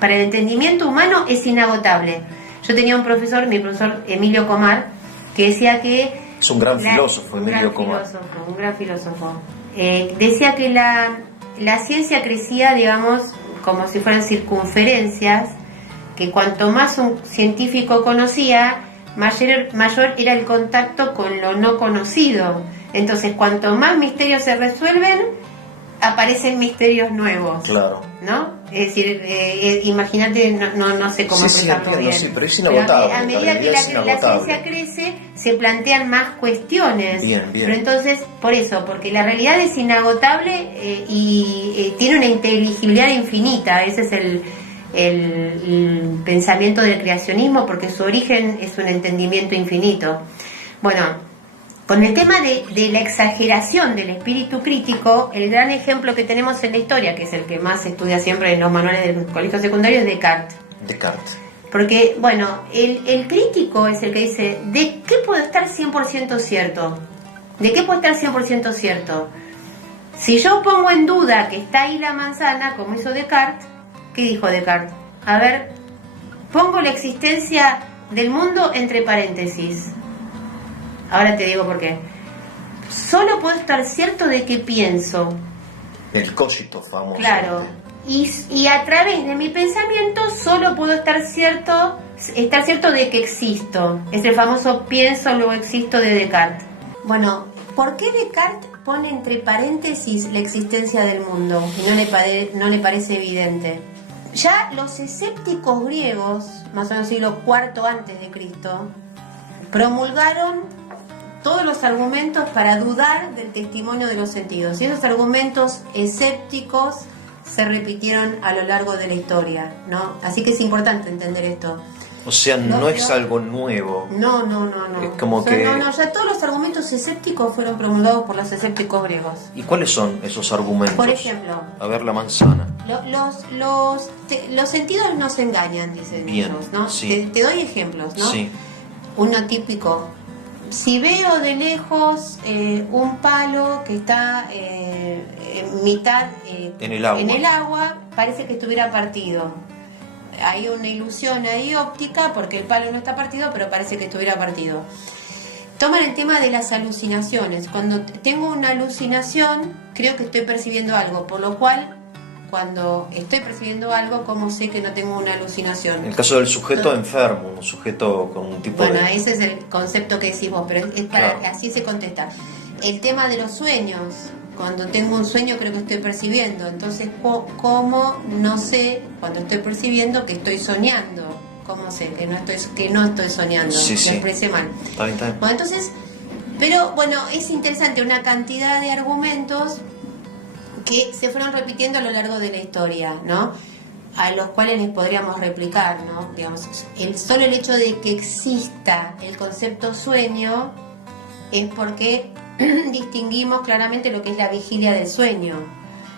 Para el entendimiento humano es inagotable. Yo tenía un profesor, mi profesor Emilio Comar, que decía que... Es un gran filósofo, Emilio Comar. Un gran filósofo. Decía que la ciencia crecía, digamos, como si fueran circunferencias, que cuanto más un científico conocía, mayor era el contacto con lo no conocido. Entonces, cuanto más misterios se resuelven, aparecen misterios nuevos. Claro. ¿No? Es decir, imagínate, no sé cómo expresarlo bien. Sí, pero es inagotable. Pero a medida que la ciencia crece, se plantean más cuestiones. Bien. Pero entonces, porque la realidad es inagotable y tiene una inteligibilidad infinita. Ese es el pensamiento del creacionismo, porque su origen es un entendimiento infinito. Bueno, con el tema de la exageración del espíritu crítico, el gran ejemplo que tenemos en la historia, que es el que más se estudia siempre en los manuales del colegio secundario, es Descartes. Porque, bueno, el crítico es el que dice, ¿de qué puedo estar 100% cierto? ¿De qué puedo estar 100% cierto? Si yo pongo en duda que está ahí la manzana, como hizo Descartes, ¿qué dijo Descartes? A ver, pongo la existencia del mundo entre paréntesis. Ahora te digo por qué. Solo puedo estar cierto de que pienso. El cogito famoso. Claro. Y a través de mi pensamiento solo puedo estar cierto de que existo. Es el famoso pienso, luego existo de Descartes. Bueno, ¿por qué Descartes pone entre paréntesis la existencia del mundo y no le parece evidente? Ya los escépticos griegos, más o menos siglo IV antes de Cristo, promulgaron todos los argumentos para dudar del testimonio de los sentidos. Y esos argumentos escépticos se repitieron a lo largo de la historia, ¿no? Así que es importante entender esto. O sea, no es algo nuevo. No. Es como que... No, ya todos los argumentos escépticos fueron promulgados por los escépticos griegos. ¿Y cuáles son esos argumentos? Por ejemplo... A ver, la manzana. Los sentidos nos engañan, dicen ellos, ¿no? Sí. Te doy ejemplos, ¿no? Sí. Uno típico... Si veo de lejos un palo que está en mitad en el agua, parece que estuviera partido. Hay una ilusión ahí óptica porque el palo no está partido, pero parece que estuviera partido. Toman el tema de las alucinaciones. Cuando tengo una alucinación, creo que estoy percibiendo algo, por lo cual, cuando estoy percibiendo algo, ¿cómo sé que no tengo una alucinación? En el caso del sujeto enfermo, un sujeto con un tipo Bueno, ese es el concepto que decís vos, pero claro. Así se contesta. El tema de los sueños, cuando tengo un sueño creo que estoy percibiendo, entonces ¿cómo no sé cuando estoy percibiendo que estoy soñando? ¿Cómo sé que no estoy soñando? Sí. Lo expresé mal. Está bien. Bueno, entonces, pero bueno, es interesante una cantidad de argumentos que se fueron repitiendo a lo largo de la historia, ¿no? A los cuales les podríamos replicar, ¿no? Digamos, solo el hecho de que exista el concepto sueño es porque distinguimos claramente lo que es la vigilia del sueño.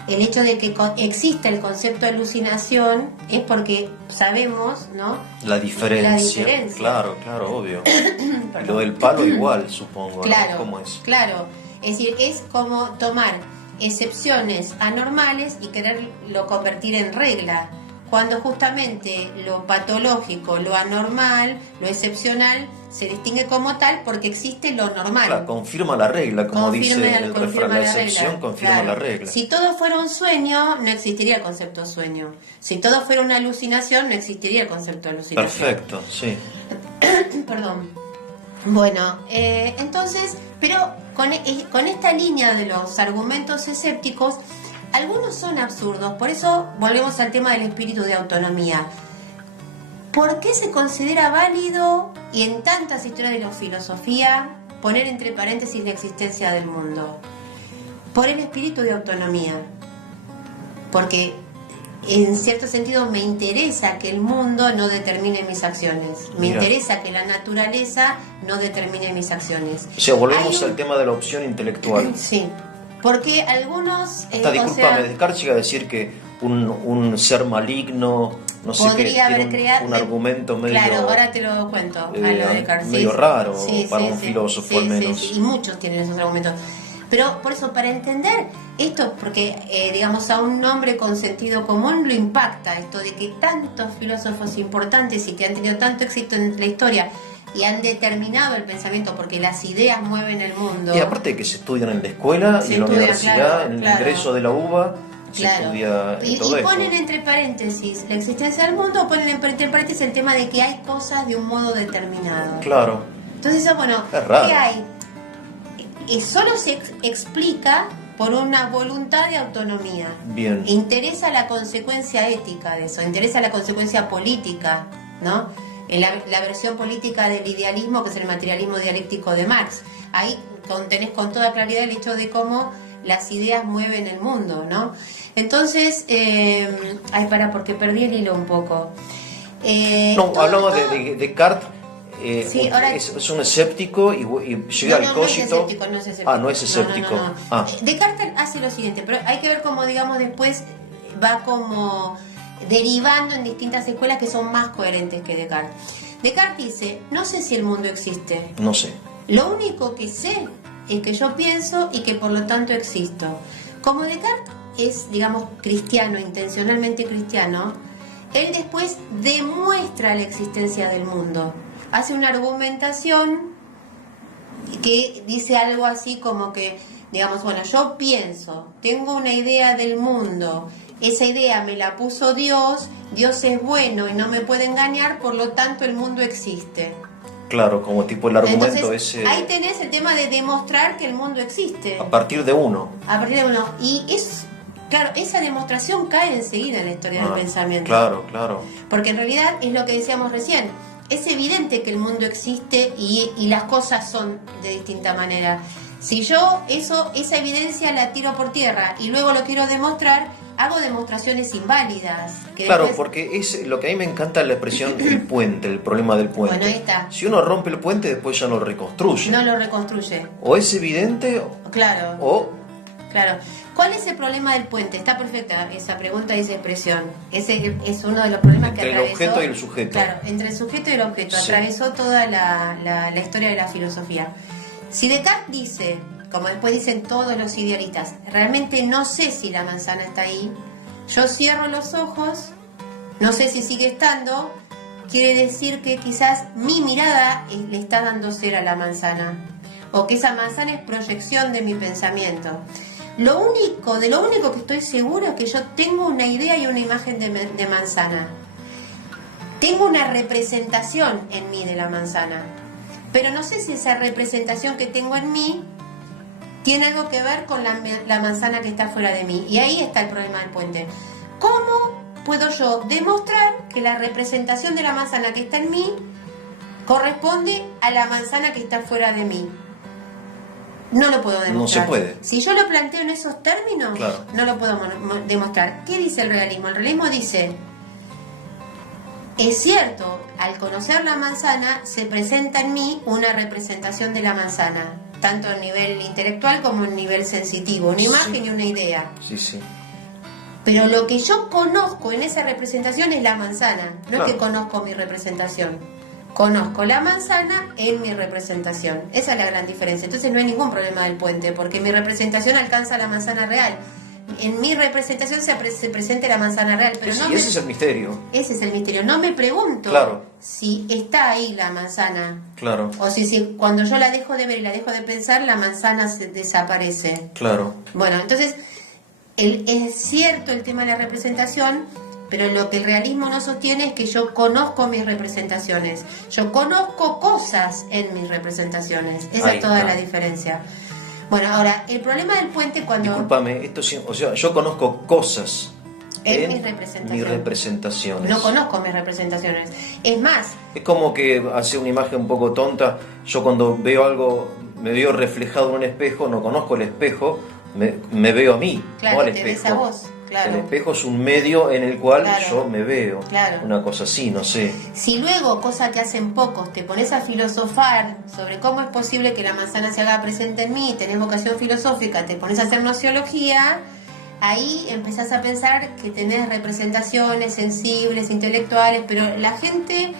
El hecho de que exista el concepto de alucinación es porque sabemos, ¿no? La diferencia. Claro, obvio. Y lo del palo igual, supongo. Claro, ¿no? ¿Cómo es? Claro. Es decir, es como tomar excepciones anormales y quererlo convertir en regla, cuando justamente lo patológico, lo anormal, lo excepcional se distingue como tal porque existe lo normal. Claro, confirma la regla, como dice el refrán, la excepción confirma la regla. Si todo fuera un sueño, no existiría el concepto de sueño. Si todo fuera una alucinación, no existiría el concepto de alucinación. Perfecto, sí. Perdón. Bueno, entonces, pero con esta línea de los argumentos escépticos, algunos son absurdos, por eso volvemos al tema del espíritu de autonomía. ¿Por qué se considera válido, y en tantas historias de la filosofía, poner entre paréntesis la existencia del mundo? Por el espíritu de autonomía. Porque en cierto sentido me interesa que el mundo no determine mis acciones. Me interesa que la naturaleza no determine mis acciones. O sea, volvemos al tema de la opción intelectual. Sí, porque algunos... discúlpame, Descartes llega a decir que un ser maligno, no sé qué, tiene un argumento medio... Claro, ahora te lo cuento, a lo de Descartes. Medio raro para un filósofo al menos. Sí, y muchos tienen esos argumentos. Pero por eso, para entender esto, porque digamos a un hombre con sentido común lo impacta esto de que tantos filósofos importantes y que han tenido tanto éxito en la historia y han determinado el pensamiento, porque las ideas mueven el mundo. Y aparte de que se estudian en la escuela y en la universidad, en el ingreso de la UBA, se estudia y todo esto. Ponen entre paréntesis la existencia del mundo, o ponen entre paréntesis el tema de que hay cosas de un modo determinado. Claro. Entonces, bueno, es raro. ¿qué hay? solo se explica por una voluntad de autonomía. Bien. Interesa la consecuencia ética de eso, interesa la consecuencia política, ¿no? La versión política del idealismo, que es el materialismo dialéctico de Marx. Ahí tenés con toda claridad el hecho de cómo las ideas mueven el mundo, ¿no? Entonces, porque perdí el hilo un poco. Hablamos de Descartes. Sí, ahora, es un escéptico y llega al cogito. No es escéptico. No es escéptico. No. Descartes hace lo siguiente, pero hay que ver cómo, digamos, después va como derivando en distintas escuelas que son más coherentes que Descartes. Descartes dice, no sé si el mundo existe. No sé. Lo único que sé es que yo pienso y que por lo tanto existo. Como Descartes es, digamos, cristiano, intencionalmente cristiano, él después demuestra la existencia del mundo. Hace una argumentación que dice algo así como que, digamos, bueno, yo pienso, tengo una idea del mundo, esa idea me la puso Dios, Dios es bueno y no me puede engañar, por lo tanto el mundo existe. Claro, como tipo el argumento. Entonces, ese. Ahí tenés el tema de demostrar que el mundo existe. A partir de uno. Y claro, esa demostración cae enseguida en la historia del pensamiento. Claro. Porque en realidad es lo que decíamos recién. Es evidente que el mundo existe y las cosas son de distinta manera. Si yo esa evidencia la tiro por tierra y luego lo quiero demostrar, hago demostraciones inválidas. Claro, porque es lo que a mí me encanta la expresión el puente, el problema del puente. Bueno, ahí está. Si uno rompe el puente, después ya no lo reconstruye. No lo reconstruye. O es evidente, claro. Claro. ¿Cuál es el problema del puente? Está perfecta esa pregunta y esa expresión. Ese es uno de los problemas que atravesó. Entre el objeto y el sujeto. Claro, entre el sujeto y el objeto. Sí. Atravesó toda la historia de la filosofía. Si Descartes dice, como después dicen todos los idealistas, realmente no sé si la manzana está ahí, yo cierro los ojos, no sé si sigue estando, quiere decir que quizás mi mirada le está dando cera a la manzana, o que esa manzana es proyección de mi pensamiento. De lo único que estoy segura es que yo tengo una idea y una imagen de manzana. Tengo una representación en mí de la manzana. Pero no sé si esa representación que tengo en mí tiene algo que ver con la manzana que está fuera de mí. Y ahí está el problema del puente. ¿Cómo puedo yo demostrar que la representación de la manzana que está en mí corresponde a la manzana que está fuera de mí? No lo puedo demostrar. No se puede. Si yo lo planteo en esos términos, claro, no lo puedo demostrar. ¿Qué dice el realismo? El realismo dice, es cierto, al conocer la manzana se presenta en mí una representación de la manzana, tanto a nivel intelectual como a nivel sensitivo, una imagen y una idea. Sí. Pero lo que yo conozco en esa representación es la manzana, no claro, es que conozco mi representación. Conozco la manzana en mi representación. Esa es la gran diferencia. Entonces no hay ningún problema del puente, porque mi representación alcanza la manzana real. En mi representación se presenta la manzana real, pero ese es el misterio. Ese es el misterio. No me pregunto si está ahí la manzana. Claro. O si cuando yo la dejo de ver y la dejo de pensar, la manzana desaparece. Claro. Bueno, entonces es cierto el tema de la representación, pero lo que el realismo no sostiene es que yo conozco mis representaciones. Yo conozco cosas en mis representaciones. Esa es toda la diferencia. Bueno, ahora, el problema del puente cuando... Discúlpame, yo conozco cosas en mis representaciones. No conozco mis representaciones. Es más... Es como que hace una imagen un poco tonta. Yo cuando veo algo, me veo reflejado en un espejo, no conozco el espejo, me veo a mí, claro, no al te espejo. Ves a vos. Claro. El espejo es un medio en el cual yo me veo. Claro. Una cosa así, no sé. Si luego, cosa que hacen pocos, te pones a filosofar sobre cómo es posible que la manzana se haga presente en mí, tenés vocación filosófica, te pones a hacer nociología, ahí empezás a pensar que tenés representaciones sensibles, intelectuales, pero la gente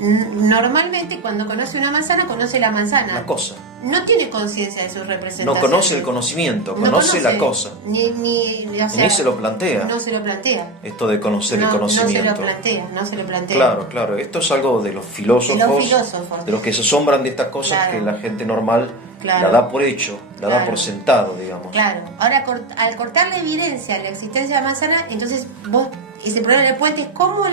normalmente cuando conoce una manzana, conoce la manzana. La cosa. No tiene conciencia de sus representaciones. No conoce el conocimiento, conoce la cosa. Ni se lo plantea. No se lo plantea. Esto de conocer el conocimiento. No se lo plantea. Claro. Esto es algo de los filósofos. De los que se asombran de estas cosas que la gente normal la da por hecho, la da por sentado, digamos. Claro. Ahora, al cortar la evidencia de la existencia de la manzana, entonces vos, ese problema del puente es cómo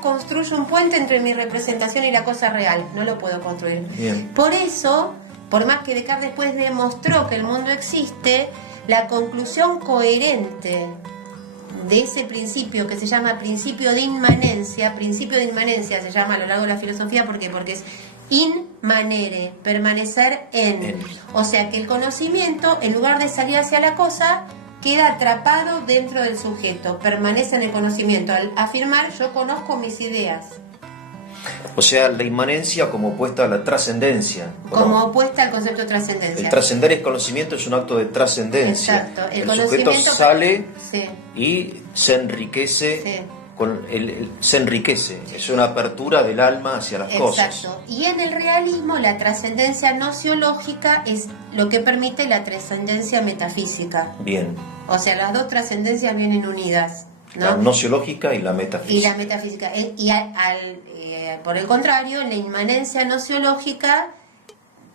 construyo un puente entre mi representación y la cosa real. No lo puedo construir. Bien. Por eso por más que Descartes después demostró que el mundo existe, la conclusión coherente de ese principio que se llama principio de inmanencia se llama a lo largo de la filosofía, ¿por qué? Porque es in manere, permanecer en. O sea que el conocimiento, en lugar de salir hacia la cosa, queda atrapado dentro del sujeto, permanece en el conocimiento, al afirmar yo conozco mis ideas. O sea, la inmanencia como opuesta a la trascendencia. Como opuesta al concepto de trascendencia. El trascender el conocimiento es un acto de trascendencia. Exacto. El sujeto sale sí. y se enriquece. Sí. Se enriquece, es una apertura del alma hacia las cosas. Exacto. Y en el realismo la trascendencia nociológica es lo que permite la trascendencia metafísica. Bien. O sea, las dos trascendencias vienen unidas, ¿no? La nociológica y la metafísica. Y la metafísica. Por el contrario, la inmanencia nociológica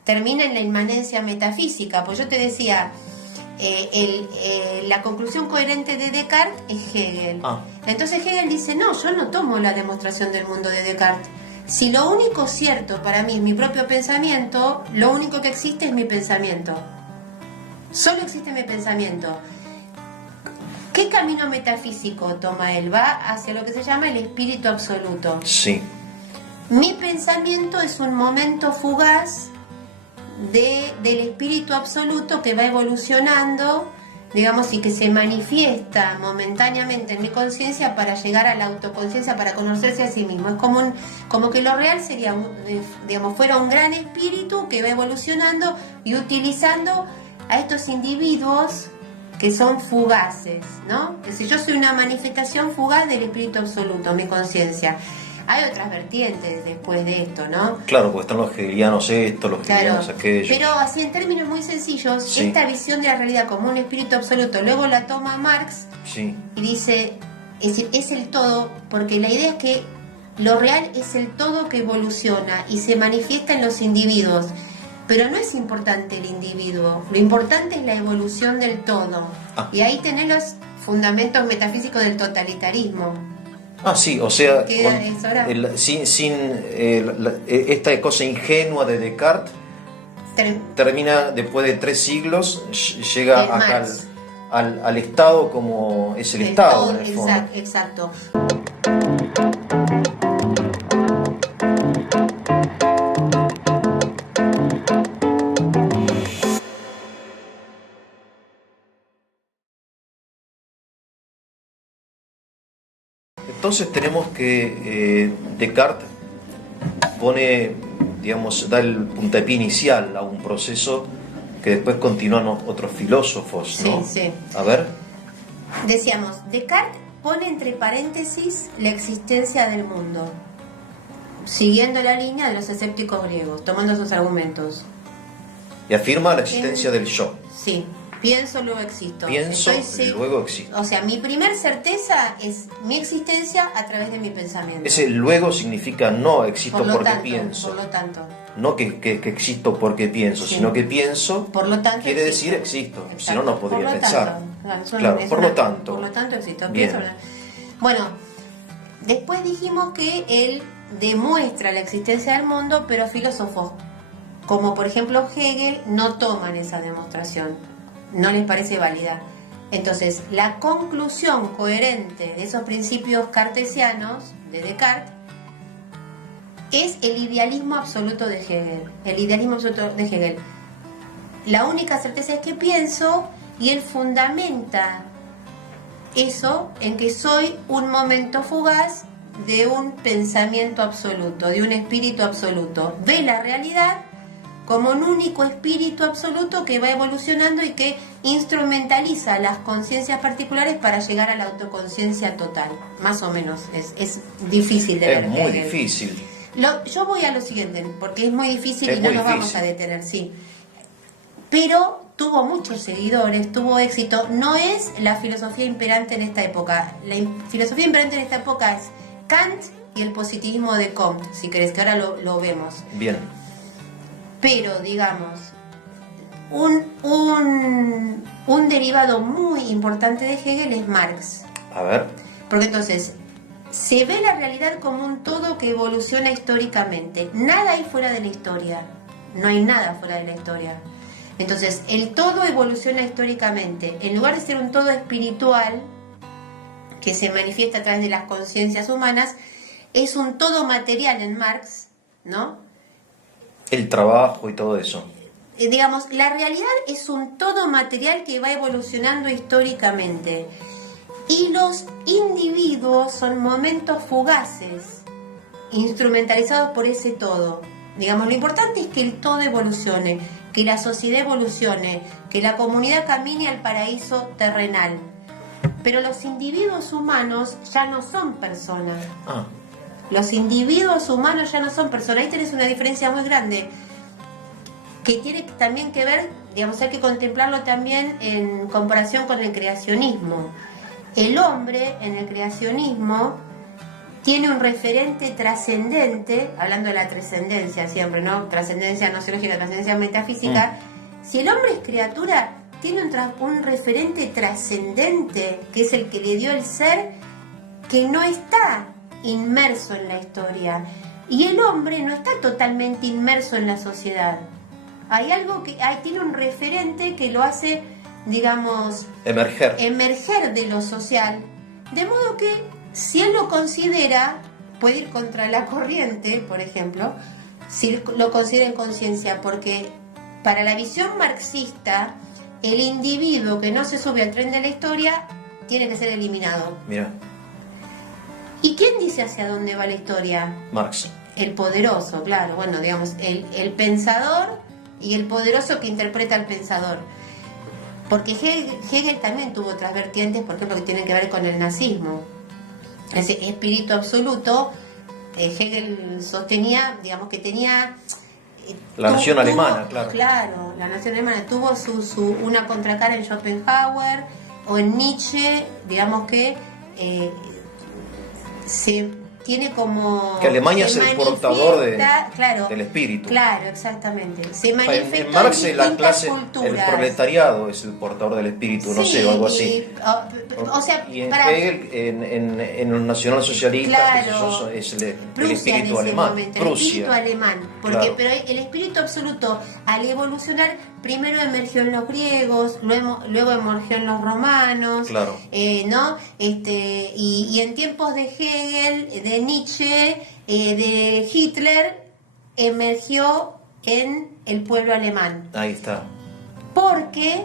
termina en la inmanencia metafísica. Pues yo te decía, la conclusión coherente de Descartes es Hegel. Entonces Hegel dice, no, yo no tomo la demostración del mundo de Descartes. Si lo único cierto para mí es mi propio pensamiento, lo único que existe es mi pensamiento. Solo existe mi pensamiento. ¿Qué camino metafísico toma él? Va hacia lo que se llama el espíritu absoluto. Sí. Mi pensamiento es un momento fugaz del espíritu absoluto que va evolucionando, digamos, y que se manifiesta momentáneamente en mi conciencia para llegar a la autoconciencia, para conocerse a sí mismo. Es como que lo real sería, digamos, fuera un gran espíritu que va evolucionando y utilizando a estos individuos que son fugaces, ¿no? Que si yo soy una manifestación fugaz del espíritu absoluto, mi conciencia. Hay otras vertientes después de esto, ¿no? Claro, porque están los hegelianos esto, los hegelianos aquello. Pero así en términos muy sencillos, sí. Esta visión de la realidad como un espíritu absoluto, luego la toma Marx sí. Y dice, es el todo, porque la idea es que lo real es el todo que evoluciona y se manifiesta en los individuos. Pero no es importante el individuo, lo importante es la evolución del todo. Y ahí tenés los fundamentos metafísicos del totalitarismo. Sí, o sea, sin esta cosa ingenua de Descartes, termina después de 3 siglos, llega acá al Estado como es el Estado. En el fondo. Exacto. Entonces tenemos que Descartes pone, digamos, da el puntapié inicial a un proceso que después continúan otros filósofos, ¿no? Sí. A ver. Decíamos, Descartes pone entre paréntesis la existencia del mundo, siguiendo la línea de los escépticos griegos, tomando sus argumentos. Y afirma la existencia del yo. Sí. Pienso, luego existo. Pienso, luego existo. O sea, mi primer certeza es mi existencia a través de mi pensamiento. Ese luego significa no existo porque pienso. Por lo tanto. No que existo porque pienso, sino que pienso, por lo tanto, quiere decir existo. Si no, no podría pensar. Claro, por lo tanto existo. Bien. Bueno, después dijimos que él demuestra la existencia del mundo, pero filósofos, como por ejemplo Hegel, no toman esa demostración. No les parece válida. Entonces, la conclusión coherente de esos principios cartesianos de Descartes es el idealismo absoluto de Hegel. El idealismo absoluto de Hegel. La única certeza es que pienso, y él fundamenta eso en que soy un momento fugaz de un pensamiento absoluto, de un espíritu absoluto. Ve la realidad como un único espíritu absoluto que va evolucionando y que instrumentaliza las conciencias particulares para llegar a la autoconciencia total. Más o menos, es difícil de ver. Es muy difícil. Yo voy a lo siguiente, porque es muy difícil y no nos vamos a detener, sí. Pero tuvo muchos seguidores, tuvo éxito. No es la filosofía imperante en esta época. La filosofía imperante en esta época es Kant y el positivismo de Comte, si querés, que ahora lo vemos. Bien. Pero, digamos, un derivado muy importante de Hegel es Marx. A ver. Porque entonces, se ve la realidad como un todo que evoluciona históricamente. Nada hay fuera de la historia. no hay nada fuera de la historia. Entonces, el todo evoluciona históricamente. En lugar de ser un todo espiritual, que se manifiesta a través de las conciencias humanas, es un todo material en Marx, ¿no? El trabajo y todo eso. Digamos, la realidad es un todo material que va evolucionando históricamente. Y los individuos son momentos fugaces, instrumentalizados por ese todo. Digamos, lo importante es que el todo evolucione, que la sociedad evolucione, que la comunidad camine al paraíso terrenal. Pero los individuos humanos ya no son personas. Los individuos humanos ya no son personas. Ahí tenés una diferencia muy grande, que tiene también que ver, digamos, hay que contemplarlo también en comparación con el creacionismo. El hombre en el creacionismo tiene un referente trascendente, hablando de la trascendencia siempre, ¿no? Trascendencia gnoseológica, trascendencia metafísica. Si el hombre es criatura, tiene un referente trascendente, que es el que le dio el ser, que no está inmerso en la historia. Y el hombre no está totalmente inmerso en la sociedad. Hay algo que tiene un referente que lo hace, digamos, emerger de lo social, de modo que si él lo considera, puede ir contra la corriente, por ejemplo, si lo considera en conciencia, porque para la visión marxista, el individuo que no se sube al tren de la historia tiene que ser eliminado. Mira. ¿Y quién dice hacia dónde va la historia? Marx. El poderoso, claro, bueno, digamos, el pensador y el poderoso que interpreta al pensador. Porque Hegel también tuvo otras vertientes, por ejemplo, que tienen que ver con el nazismo. Ese espíritu absoluto, Hegel sostenía, digamos, que tenía... La nación alemana, claro. Claro, la nación alemana tuvo una contracara en Schopenhauer o en Nietzsche, digamos que se tiene como... Que Alemania es el portador del espíritu. Claro, exactamente. Se manifiesta en Marx en la clase, culturas. el proletariado es el portador del espíritu, no sé, o algo así. O sea, y en Hegel, en los nacionalsocialistas, claro, es el espíritu alemán. Momento, el espíritu alemán. Porque, claro. Pero el espíritu absoluto, al evolucionar, primero emergió en los griegos, luego emergió en los romanos, claro. ¿No? Y en tiempos de Hegel, de Nietzsche, de Hitler, emergió en el pueblo alemán. Ahí está. Porque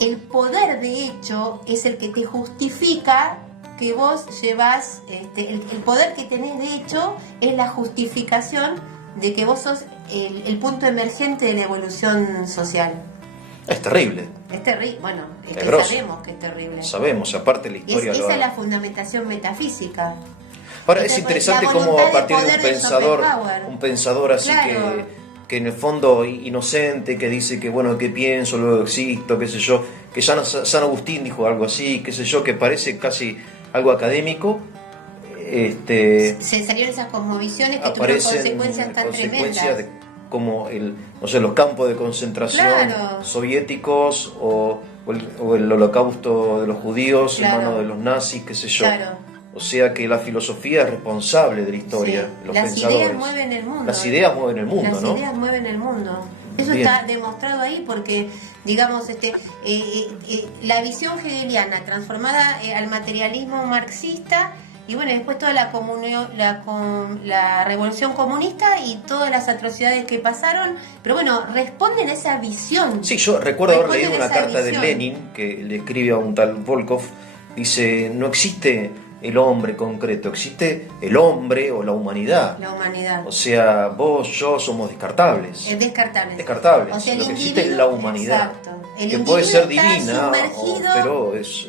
el poder, de hecho, es el que te justifica que vos llevas, el poder que tenés, de hecho, es la justificación de que vos sos el punto emergente de la evolución social. Es terrible. Es terrible, bueno, sabemos que es terrible. Sabemos, aparte la historia... Esa es la fundamentación metafísica. Ahora, es interesante cómo a partir de un pensador así, claro, que en el fondo inocente, que dice que bueno, que pienso, luego existo, qué sé yo, que San Agustín dijo algo así, qué sé yo, que parece casi algo académico. Se salieron esas cosmovisiones que tuvieron consecuencias tan tremendas. De como los campos de concentración, claro, soviéticos o el holocausto de los judíos, claro, en manos de los nazis, qué sé yo. Claro. O sea que la filosofía es responsable de la historia. Sí. Los pensadores. Ideas mueven el mundo. Las ideas mueven el mundo, ¿no? Las ideas mueven el mundo. Eso bien, está demostrado ahí porque, digamos, la visión hegeliana transformada al materialismo marxista, y bueno, después toda la revolución comunista y todas las atrocidades que pasaron, pero bueno, responden a esa visión. Sí, yo recuerdo haber leído una carta de Lenin que le escribe a un tal Volkov. Dice, no existe el hombre concreto, existe el hombre o la humanidad. La humanidad. O sea, vos, yo somos descartables. Es descartable. Descartables. O sea, lo que existe es la humanidad. Exacto. Que puede ser divina, pero es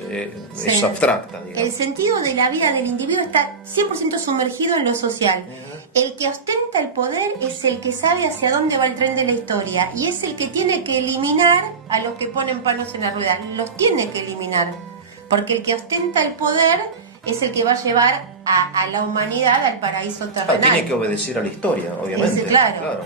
abstracta. Digamos. El sentido de la vida del individuo está 100% sumergido en lo social. El que ostenta el poder es el que sabe hacia dónde va el tren de la historia y es el que tiene que eliminar a los que ponen palos en la rueda. Los tiene que eliminar. Porque el que ostenta el poder es el que va a llevar a la humanidad al paraíso terrenal. Tiene que obedecer a la historia, obviamente. Claro,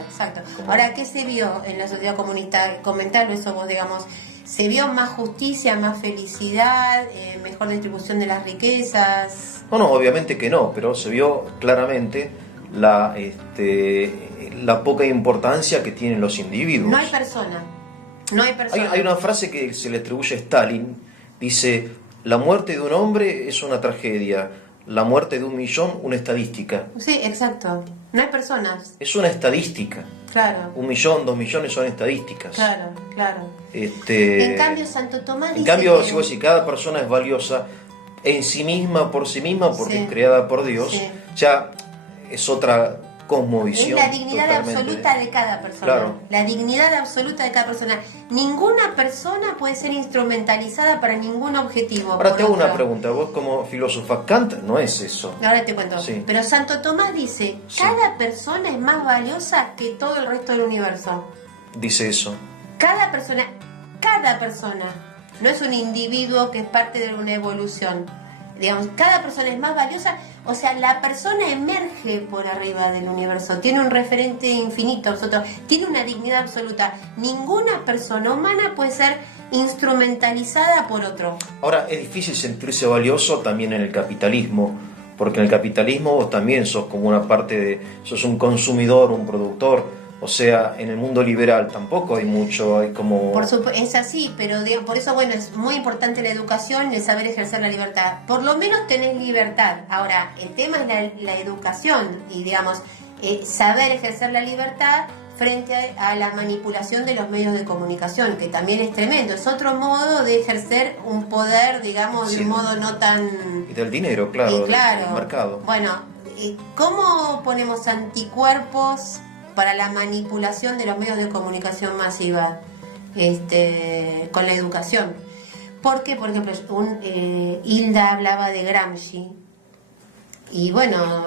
exacto. Ahora, ¿qué se vio en la sociedad comunista? Comentarlo eso vos, digamos. ¿Se vio más justicia, más felicidad, mejor distribución de las riquezas? No, obviamente que no, pero se vio claramente la poca importancia que tienen los individuos. No hay persona. No hay persona. Hay una frase que se le atribuye a Stalin, dice: la muerte de un hombre es una tragedia, la muerte de 1.000.000 una estadística. Sí, exacto. No hay personas. Es una estadística. Claro. 1.000.000, 2.000.000 son estadísticas. Claro, claro. En cambio, Santo Tomás dice si vos decís, cada persona es valiosa en sí misma, por sí misma, porque es creada por Dios, ya es otra cosmovisión. Es la dignidad absoluta de cada persona. Claro. La dignidad absoluta de cada persona. Ninguna persona puede ser instrumentalizada para ningún objetivo. Ahora te hago una pregunta, vos como filósofa, Kant no es eso. Ahora te cuento. Sí. Pero Santo Tomás dice, cada persona es más valiosa que todo el resto del universo. Dice eso. Cada persona, no es un individuo que es parte de una evolución. Digamos, cada persona es más valiosa, o sea, la persona emerge por arriba del universo, tiene un referente infinito, tiene una dignidad absoluta. Ninguna persona humana puede ser instrumentalizada por otro. Ahora, es difícil sentirse valioso también en el capitalismo, porque en el capitalismo vos también sos como una parte sos un consumidor, un productor. O sea, en el mundo liberal tampoco hay mucho, hay como... Es así, pero por eso, bueno, es muy importante la educación y el saber ejercer la libertad. Por lo menos tenés libertad. Ahora, el tema es la educación y, digamos, saber ejercer la libertad frente a la manipulación de los medios de comunicación, que también es tremendo. Es otro modo de ejercer un poder, digamos, de un modo no tan... Y del dinero, claro, del mercado. Bueno, ¿cómo ponemos anticuerpos para la manipulación de los medios de comunicación masiva con la educación? Porque, por ejemplo, Hilda hablaba de Gramsci, y bueno,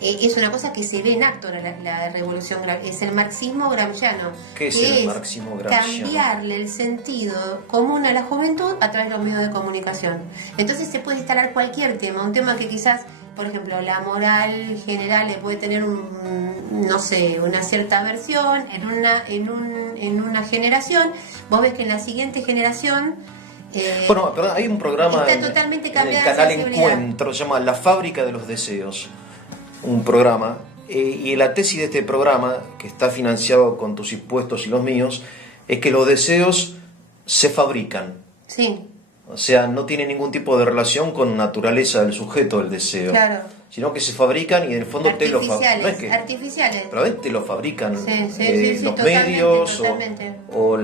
es una cosa que se ve en acto la revolución, es el marxismo gramsciano. ¿Qué es el marxismo gramsciano? Cambiarle el sentido común a la juventud a través de los medios de comunicación. Entonces se puede instalar cualquier tema, un tema que quizás, por ejemplo, la moral general le puede tener una cierta versión en una generación. Vos ves que en la siguiente generación bueno, perdón, hay un programa está totalmente en el cambiada canal la sensibilidad. Encuentro, se llama La Fábrica de los Deseos, un programa, y la tesis de este programa, que está financiado con tus impuestos y los míos, es que los deseos se fabrican. Sí. O sea, no tiene ningún tipo de relación con naturaleza del sujeto del deseo. Claro. Sino que se fabrican y en el fondo te lo fabrican. No es que, artificiales. Pero te lo fabrican los medios o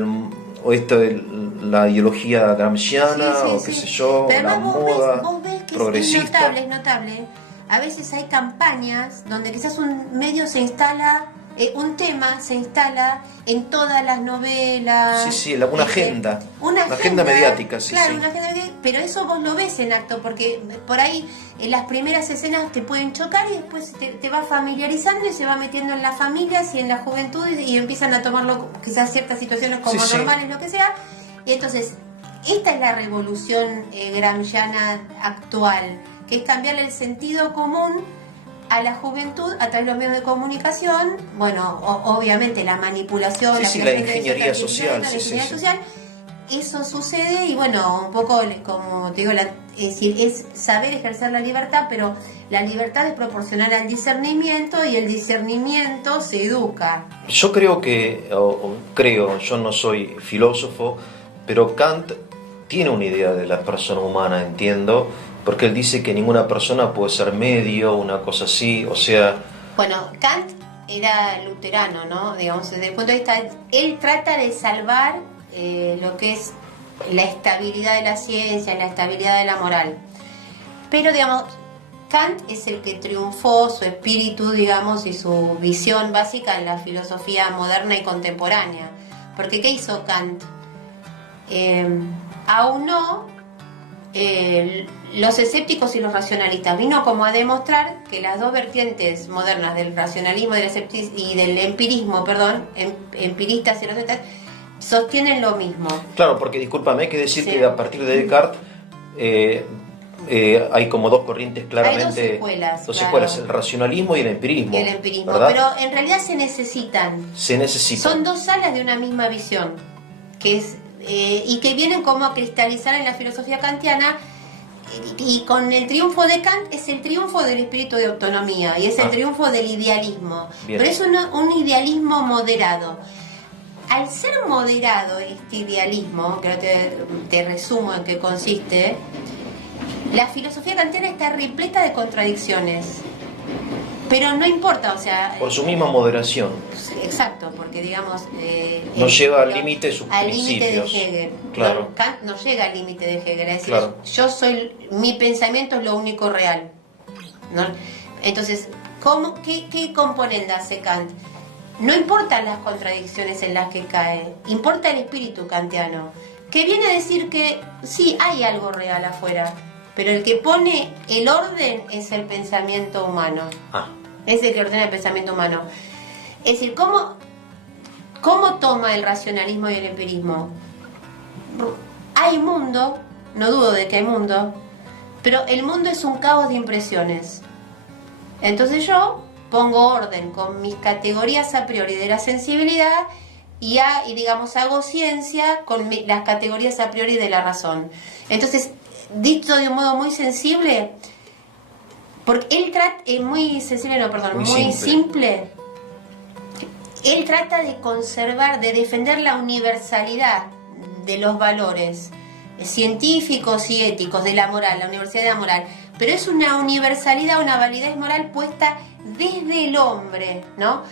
la ideología gramsciana o qué sé yo, pero la moda vos ves que progresista. Es notable. A veces hay campañas donde quizás un medio se instala, un tema se instala en todas las novelas. Sí, una agenda. Una agenda mediática, claro, una agenda mediática, pero eso vos lo ves en acto, porque por ahí en las primeras escenas te pueden chocar y después te va familiarizando y se va metiendo en las familias y en la juventud y empiezan a tomarlo quizás ciertas situaciones como normales, lo que sea. Y entonces, esta es la revolución gramsciana actual, que es cambiarle el sentido común a la juventud a través de los medios de comunicación. Bueno, obviamente la manipulación, la ingeniería social. Eso sucede y bueno, un poco como te digo, es saber ejercer la libertad, pero la libertad es proporcional al discernimiento y el discernimiento se educa. Yo creo yo no soy filósofo, pero Kant tiene una idea de la persona humana, entiendo, porque él dice que ninguna persona puede ser medio, una cosa así, o sea... Bueno, Kant era luterano, ¿no? Digamos, desde el punto de vista... Él trata de salvar lo que es la estabilidad de la ciencia, la estabilidad de la moral. Pero, digamos, Kant es el que triunfó, su espíritu, digamos, y su visión básica en la filosofía moderna y contemporánea. Porque, ¿qué hizo Kant? Aunó los escépticos y los racionalistas. Vino como a demostrar que las dos vertientes modernas del racionalismo y del empirismo, empiristas y racionalistas, sostienen lo mismo. Claro, porque discúlpame, hay que decir que a partir de Descartes hay como dos corrientes claramente. Hay dos escuelas, el racionalismo y el empirismo. ¿verdad? Pero en realidad se necesitan. Son dos alas de una misma visión, que es y que vienen como a cristalizar en la filosofía kantiana y con el triunfo de Kant es el triunfo del espíritu de autonomía y es el triunfo del idealismo. Bien. Pero es un idealismo moderado. Al ser moderado este idealismo, que te resumo en qué consiste, la filosofía kantiana está repleta de contradicciones. Pero no importa, o sea... Por su misma moderación. Exacto, porque digamos... no lleva al límite de sus al principios. límite de Hegel. Claro. No, Kant no llega al límite de Hegel, es decir, Claro. mi pensamiento es lo único real, ¿no? Entonces, qué componente hace Kant? No importan las contradicciones en las que cae, importa el espíritu kantiano, que viene a decir que sí, hay algo real afuera, pero el que pone el orden es el pensamiento humano. Es el que ordena el pensamiento humano. Es decir, ¿cómo toma el racionalismo y el empirismo? Hay mundo, no dudo de que hay mundo, pero el mundo es un caos de impresiones. Entonces yo pongo orden con mis categorías a priori de la sensibilidad y digamos hago ciencia con las categorías a priori de la razón. Entonces, dicho de un modo muy sensible, porque él trata, muy simple. Él trata de conservar, de defender la universalidad de los valores científicos y éticos de la moral, la universalidad de la moral, pero es una universalidad, una validez moral puesta desde el hombre, ¿no?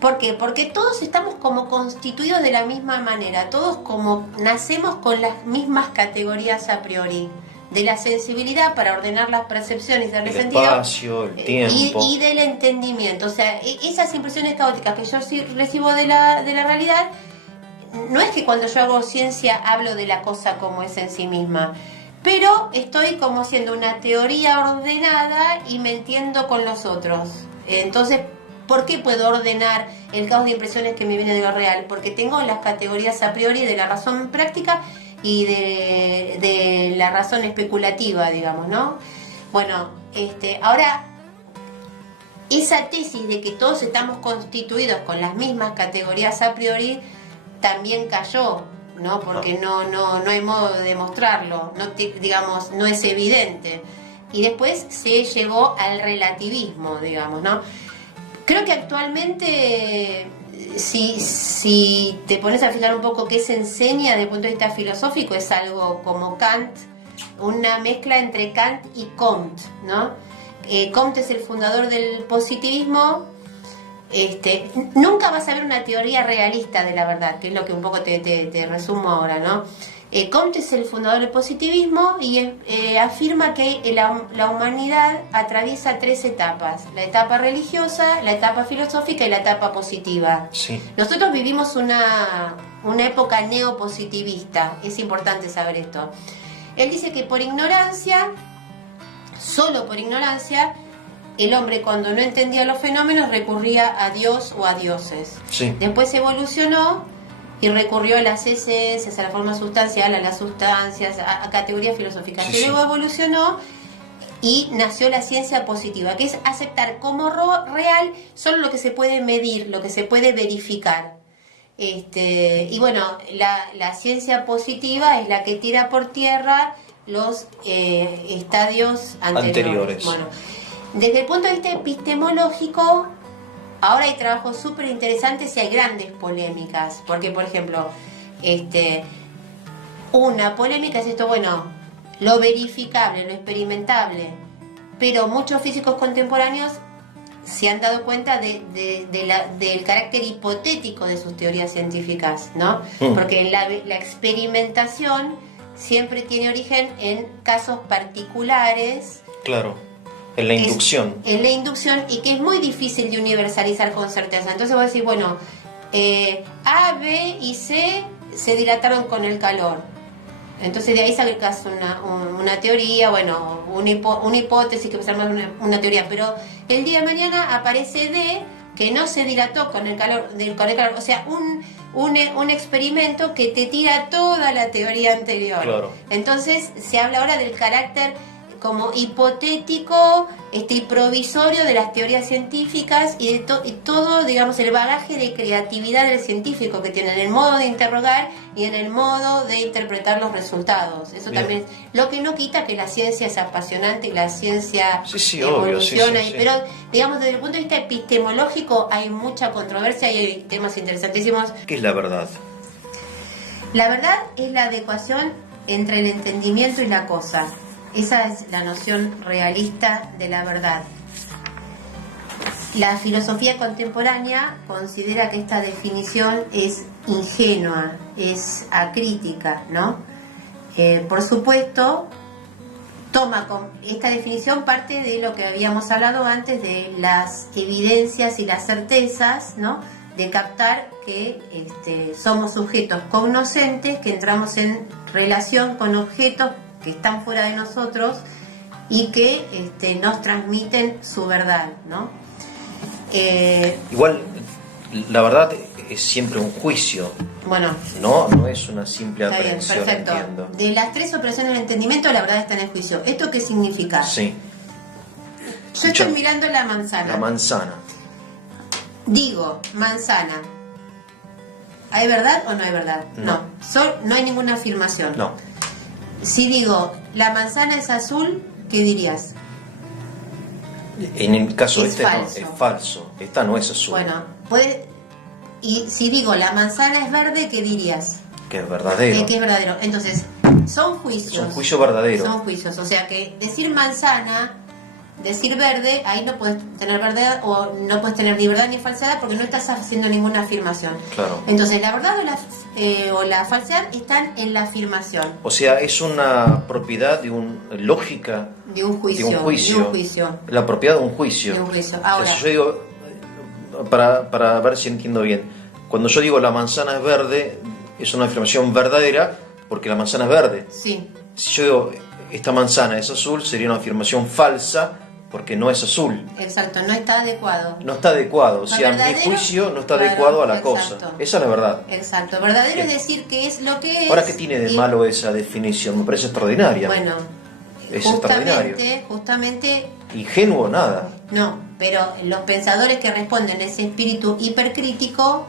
¿Por qué? Porque todos estamos como constituidos de la misma manera, todos como nacemos con las mismas categorías a priori, de la sensibilidad para ordenar las percepciones, darle sentido, el espacio, el tiempo y del entendimiento. O sea, esas impresiones caóticas que yo sí recibo de la realidad, no es que cuando yo hago ciencia hablo de la cosa como es en sí misma, pero estoy como siendo una teoría ordenada y me entiendo con los otros. Entonces, ¿por qué puedo ordenar el caos de impresiones que me viene de lo real? Porque tengo las categorías a priori de la razón práctica y de la razón especulativa, digamos, ¿no? Bueno, ahora, esa tesis de que todos estamos constituidos con las mismas categorías a priori también cayó, ¿no? Porque no hay modo de demostrarlo, digamos, no es evidente. Y después se llegó al relativismo, digamos, ¿no? Creo que actualmente, si te pones a fijar un poco qué se enseña desde el punto de vista filosófico, es algo como Kant, una mezcla entre Kant y Comte, ¿no? Comte es el fundador del positivismo. Nunca vas a ver una teoría realista de la verdad, que es lo que un poco te resumo ahora, ¿no? Comte es el fundador del positivismo y afirma que la humanidad atraviesa 3 etapas: la etapa religiosa, la etapa filosófica y la etapa positiva. Sí. Nosotros vivimos una época neopositivista, es importante saber esto. Él dice que por ignorancia, solo por ignorancia, el hombre, cuando no entendía los fenómenos, recurría a Dios o a dioses. Sí. Después evolucionó y recurrió a las esencias, a la forma sustancial, a las sustancias, a categorías filosóficas. Sí, Luego evolucionó y nació la ciencia positiva, que es aceptar como real solo lo que se puede medir, lo que se puede verificar. Y bueno, la ciencia positiva es la que tira por tierra los estadios anteriores. Bueno, desde el punto de vista epistemológico, ahora hay trabajos súper interesantes y hay grandes polémicas, porque por ejemplo, una polémica es esto, bueno, lo verificable, lo experimentable, pero muchos físicos contemporáneos se han dado cuenta del carácter hipotético de sus teorías científicas, ¿no? Porque la experimentación siempre tiene origen en casos particulares. Claro. En la inducción. En la inducción, y que es muy difícil de universalizar con certeza. Entonces vos decís, bueno, A, B y C se dilataron con el calor. Entonces de ahí sacas una teoría, bueno, una hipótesis que puede ser más una teoría. Pero el día de mañana aparece D, que no se dilató con el calor. O sea, un experimento que te tira toda la teoría anterior. Claro. Entonces se habla ahora del carácter como hipotético y provisorio de las teorías científicas y de todo, digamos, el bagaje de creatividad del científico que tiene en el modo de interrogar y en el modo de interpretar los resultados. Eso Bien. también, lo que no quita que la ciencia es apasionante y la ciencia Sí, evoluciona, obvio, sí. pero digamos desde el punto de vista epistemológico hay mucha controversia y hay temas interesantísimos. ¿Qué es la verdad? La verdad es la adecuación entre el entendimiento y la cosa. Esa es la noción realista de la verdad. La filosofía contemporánea considera que esta definición es ingenua, es acrítica, ¿no? Por supuesto, esta definición parte de lo que habíamos hablado antes, de las evidencias y las certezas, ¿no? De captar que somos sujetos cognoscentes, que entramos en relación con objetos que están fuera de nosotros y que nos transmiten su verdad, ¿no? Igual, la verdad es siempre un juicio, Bueno, no es una simple está bien, aprehensión, perfecto. entiendo. De las tres operaciones del entendimiento, la verdad está en el juicio. ¿Esto qué significa? Sí, Yo estoy mirando la manzana. la manzana. Digo, manzana. ¿Hay verdad o no hay verdad? No. No hay ninguna afirmación. No, Si digo, la manzana es azul, ¿qué dirías? en el caso Es este falso. no, es falso. Esta no es azul, Bueno, y si digo, la manzana es verde, ¿qué dirías? que es verdadero. Que es verdadero. Entonces, son juicios. Es un juicio verdadero. Son juicios. O sea que decir manzana, decir verde, ahí no puedes tener verdad o no puedes tener ni verdad ni falsedad porque no estás haciendo ninguna afirmación. Claro. Entonces, la verdad o la falsedad están en la afirmación. O sea, es una propiedad lógica De un juicio. de un juicio. De un juicio. La propiedad de un juicio. De un juicio. Ahora, Entonces yo digo, para ver si entiendo bien, cuando yo digo la manzana es verde, es una afirmación verdadera porque la manzana es verde. sí, Si yo digo esta manzana es azul, sería una afirmación falsa porque no es azul. exacto, no está adecuado. No está adecuado, o No sea, mi verdadero, juicio no está claro, adecuado a la exacto. cosa. Esa es la verdad. Exacto, verdadero es decir que es lo que es. Ahora, ¿qué tiene de y- malo esa definición? Me parece extraordinaria. Bueno, Es extraordinario. justamente, Ingenuo, nada. no, pero los pensadores que responden a ese espíritu hipercrítico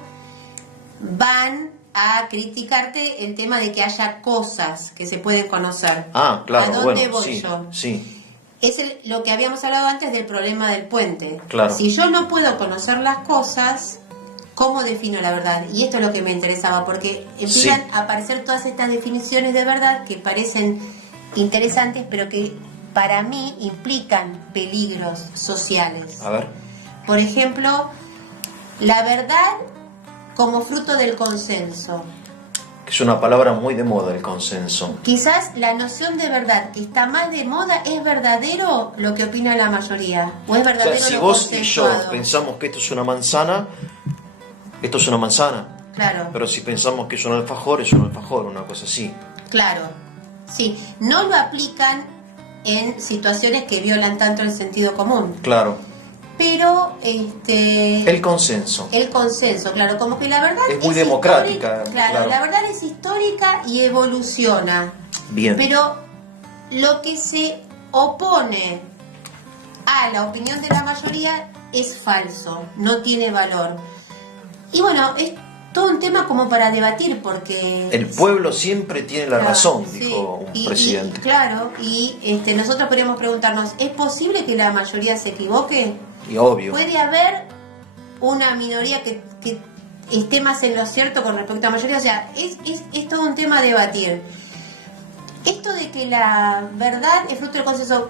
van a criticarte el tema de que haya cosas que se pueden conocer. Ah, claro, ¿A dónde bueno, voy sí, yo? sí, Es lo que habíamos hablado antes del problema del puente. Claro. Si yo no puedo conocer las cosas, ¿cómo defino la verdad? Y esto es lo que me interesaba, porque empiezan Sí. a aparecer todas estas definiciones de verdad que parecen interesantes, pero que para mí implican peligros sociales. a ver. Por ejemplo, la verdad como fruto del consenso. Que es una palabra muy de moda, el consenso. Quizás la noción de verdad que está más de moda es verdadero lo que opina la mayoría, o es O sea, verdadero si lo vos y yo consensuado. pensamos que esto es una manzana, esto es una manzana. Claro, Pero si pensamos que es un alfajor, una cosa así. claro. Sí, no lo aplican en situaciones que violan tanto el sentido común, Claro. pero El consenso. el consenso, claro, como que la verdad Es muy democrática, histórica, claro, claro. la verdad es histórica y evoluciona. Bien. Pero lo que se opone a la opinión de la mayoría es falso, no tiene valor. Y bueno, es todo un tema como para debatir porque... El pueblo siempre tiene la Claro, razón, sí. dijo un Y presidente. claro, y nosotros podríamos preguntarnos, ¿es posible que la mayoría se equivoque? Y obvio. ¿Puede haber una minoría que esté más en lo cierto con respecto a la mayoría? O sea, es todo un tema a debatir. Esto de que la verdad es fruto del consenso,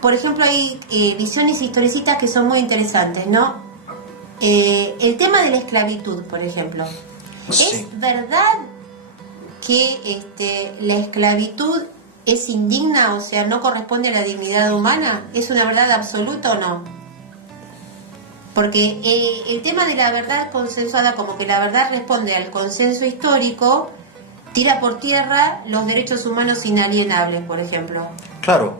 por ejemplo, hay visiones historicistas que son muy interesantes, ¿no? El tema de la esclavitud, por ejemplo. Sí. ¿Es verdad que la esclavitud es indigna, o sea, no corresponde a la dignidad humana? ¿Es una verdad absoluta o no? Porque el tema de la verdad consensuada, como que la verdad responde al consenso histórico, tira por tierra los derechos humanos inalienables, por ejemplo. Claro.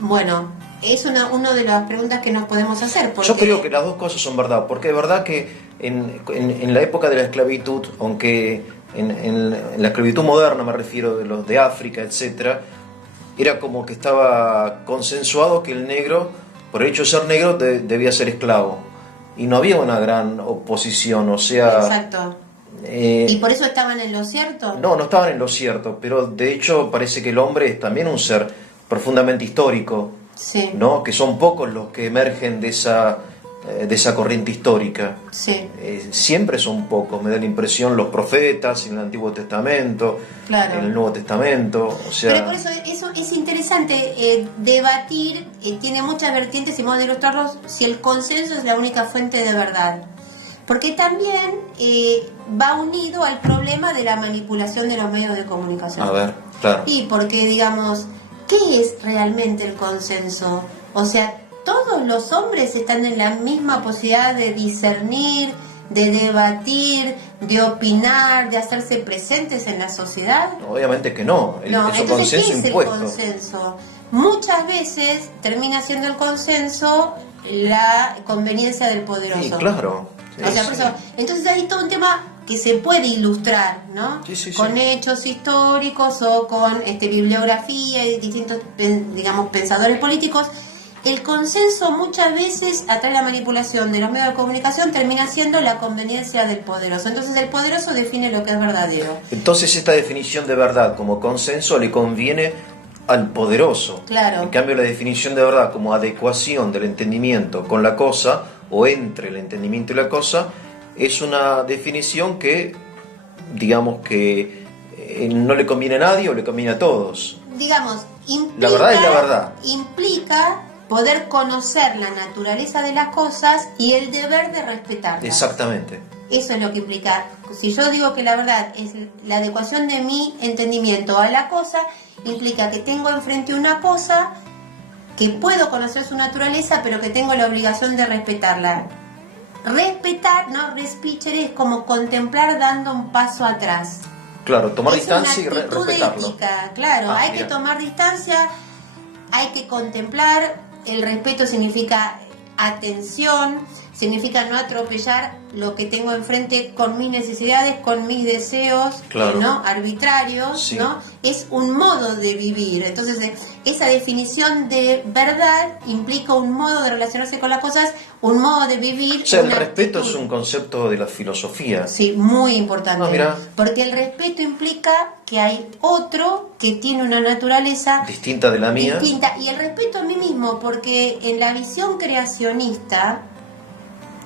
Bueno, es una de las preguntas que nos podemos hacer. Porque... Yo creo que las dos cosas son verdad, porque es verdad que en la época de la esclavitud, aunque en la esclavitud moderna me refiero de los de África, etcétera, era como que estaba consensuado que el negro, por el hecho de ser negro, debía ser esclavo. Y no había una gran oposición, o sea... Exacto. ¿Y por eso estaban en lo cierto? No, no estaban en lo cierto, pero de hecho parece que el hombre es también un ser profundamente histórico, sí, ¿no? Que son pocos los que emergen de esa corriente histórica. Sí. Siempre son pocos, me da la impresión, los profetas en el Antiguo Testamento, claro, en el Nuevo Testamento, o sea... Pero por eso es interesante debatir, tiene muchas vertientes y modos de ilustrarlos, si el consenso es la única fuente de verdad. Porque también va unido al problema de la manipulación de los medios de comunicación. A ver, claro. Y porque, digamos, ¿qué es realmente el consenso? O sea, todos los hombres están en la misma posibilidad de discernir, de debatir, de opinar, de hacerse presentes en la sociedad. Obviamente que no. No, es un entonces, consenso ¿qué es impuesto. el consenso? Muchas veces termina siendo el consenso la conveniencia del poderoso. Sí, claro. Sí, o sea, por eso, entonces hay todo un tema que se puede ilustrar, ¿no? Sí, con hechos históricos o con bibliografía y distintos, digamos, pensadores políticos. El consenso muchas veces, a través de la manipulación de los medios de comunicación, termina siendo la conveniencia del poderoso. Entonces el poderoso define lo que es verdadero. Entonces esta definición de verdad como consenso le conviene al poderoso. Claro. En cambio la definición de verdad como adecuación del entendimiento con la cosa, o entre el entendimiento y la cosa, es una definición que, digamos que no le conviene a nadie o le conviene a todos. Digamos, implica, la verdad es la verdad. Implica poder conocer la naturaleza de las cosas y el deber de respetarlas. Exactamente. Eso es lo que implica. Si yo digo que la verdad es la adecuación de mi entendimiento a la cosa, implica que tengo enfrente una cosa, que puedo conocer su naturaleza, pero que tengo la obligación de respetarla. Respetar, ¿no? Respichere es como contemplar dando un paso atrás. Claro, tomar es distancia y respetarlo. ética, claro, hay mira. que tomar distancia, hay que contemplar. El respeto significa atención, significa no atropellar lo que tengo enfrente con mis necesidades, con mis deseos, claro. ¿no? Arbitrarios, sí. ¿no? Es un modo de vivir. Entonces, esa definición de verdad implica un modo de relacionarse con las cosas, un modo de vivir. O sea, el respeto actitud. es un concepto de la filosofía. Sí, muy importante. Mira. Porque el respeto implica que hay otro que tiene una naturaleza distinta de la mía. Distinta. Y el respeto a mí mismo, porque en la visión creacionista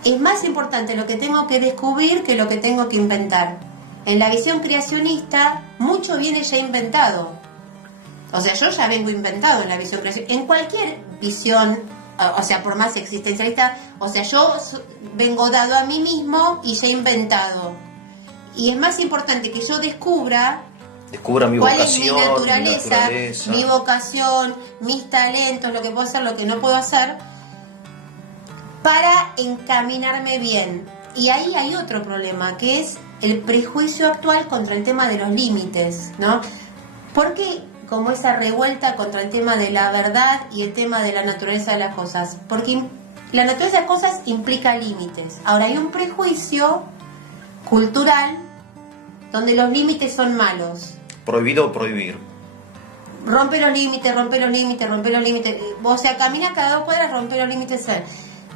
es más importante lo que tengo que descubrir que lo que tengo que inventar. En la visión creacionista, mucho viene ya inventado. O sea, yo ya vengo inventado en la visión creacionista. En cualquier visión, o sea, por más existencialista, o sea, yo vengo dado a mí mismo y ya inventado. Y es más importante que yo descubra mi cuál vocación, es mi naturaleza, mi vocación, mis talentos, lo que puedo hacer, lo que no puedo hacer, para encaminarme bien. Y ahí hay otro problema, que es el prejuicio actual contra el tema de los límites, ¿no? ¿Por qué como esa revuelta contra el tema de la verdad y el tema de la naturaleza de las cosas? Porque la naturaleza de las cosas implica límites. Ahora hay un prejuicio cultural donde los límites son malos. Prohibido prohibir. Rompe los límites, rompe los límites, rompe los límites. O sea, camina cada 2 cuadras, rompe los límites.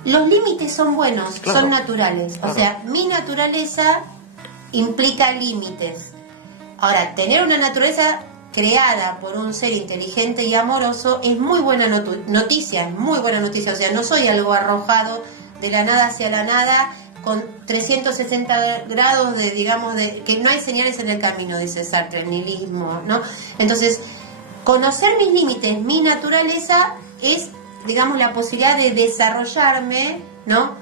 Los límites son buenos, claro. Son naturales. Claro. O sea, mi naturaleza implica límites. Ahora, tener una naturaleza creada por un ser inteligente y amoroso es muy buena noticia, muy buena noticia. O sea, no soy algo arrojado de la nada hacia la nada, con 360 grados de, digamos, de que no hay señales en el camino, dice Sartre, el nihilismo, ¿no? Entonces, conocer mis límites, mi naturaleza, es, digamos, la posibilidad de desarrollarme, ¿no?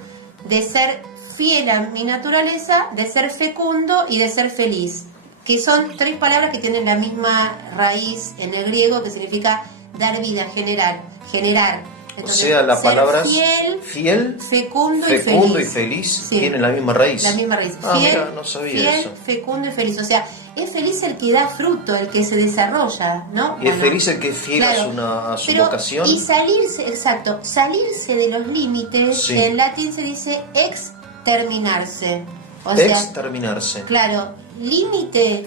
De ser fiel a mi naturaleza, de ser fecundo y de ser feliz. Que son 3 palabras que tienen la misma raíz en el griego, que significa dar vida, generar. Entonces, o sea, las palabras fiel, fecundo y feliz sí, tienen la misma raíz. La misma raíz. Mira, no sabía fiel, eso. Fecundo y feliz. O sea, es feliz el que da fruto, el que se desarrolla, ¿no? Y es feliz el que es fiel, claro, a su vocación. Y salirse de los límites, sí. En latín se dice exterminarse. O sea, exterminarse. Claro, límite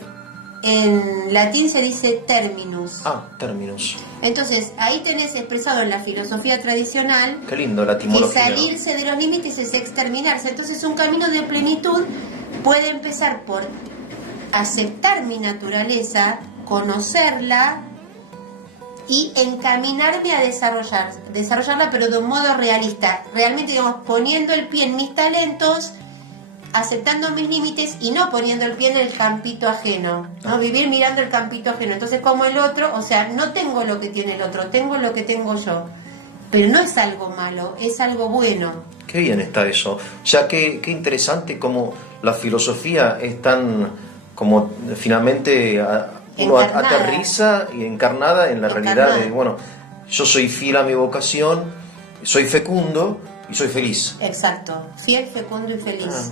en latín se dice terminus. Términos. Entonces, ahí tenés expresado en la filosofía tradicional Qué lindo la que etimología, ¿no? salirse de los límites es exterminarse. Entonces, un camino de plenitud puede empezar por aceptar mi naturaleza, conocerla y encaminarme a desarrollarla, pero de un modo realista, realmente, digamos, poniendo el pie en mis talentos, aceptando mis límites y no poniendo el pie en el campito ajeno, ¿no? Vivir mirando el campito ajeno. Entonces, como el otro, o sea, no tengo lo que tiene el otro, tengo lo que tengo yo. Pero no es algo malo, es algo bueno. Qué bien está eso. O sea, qué interesante como la filosofía es tan, como finalmente uno Encarnada. aterriza y encarnada en la realidad de, bueno, yo soy fiel a mi vocación, soy fecundo y soy feliz. Exacto, fiel, fecundo y feliz.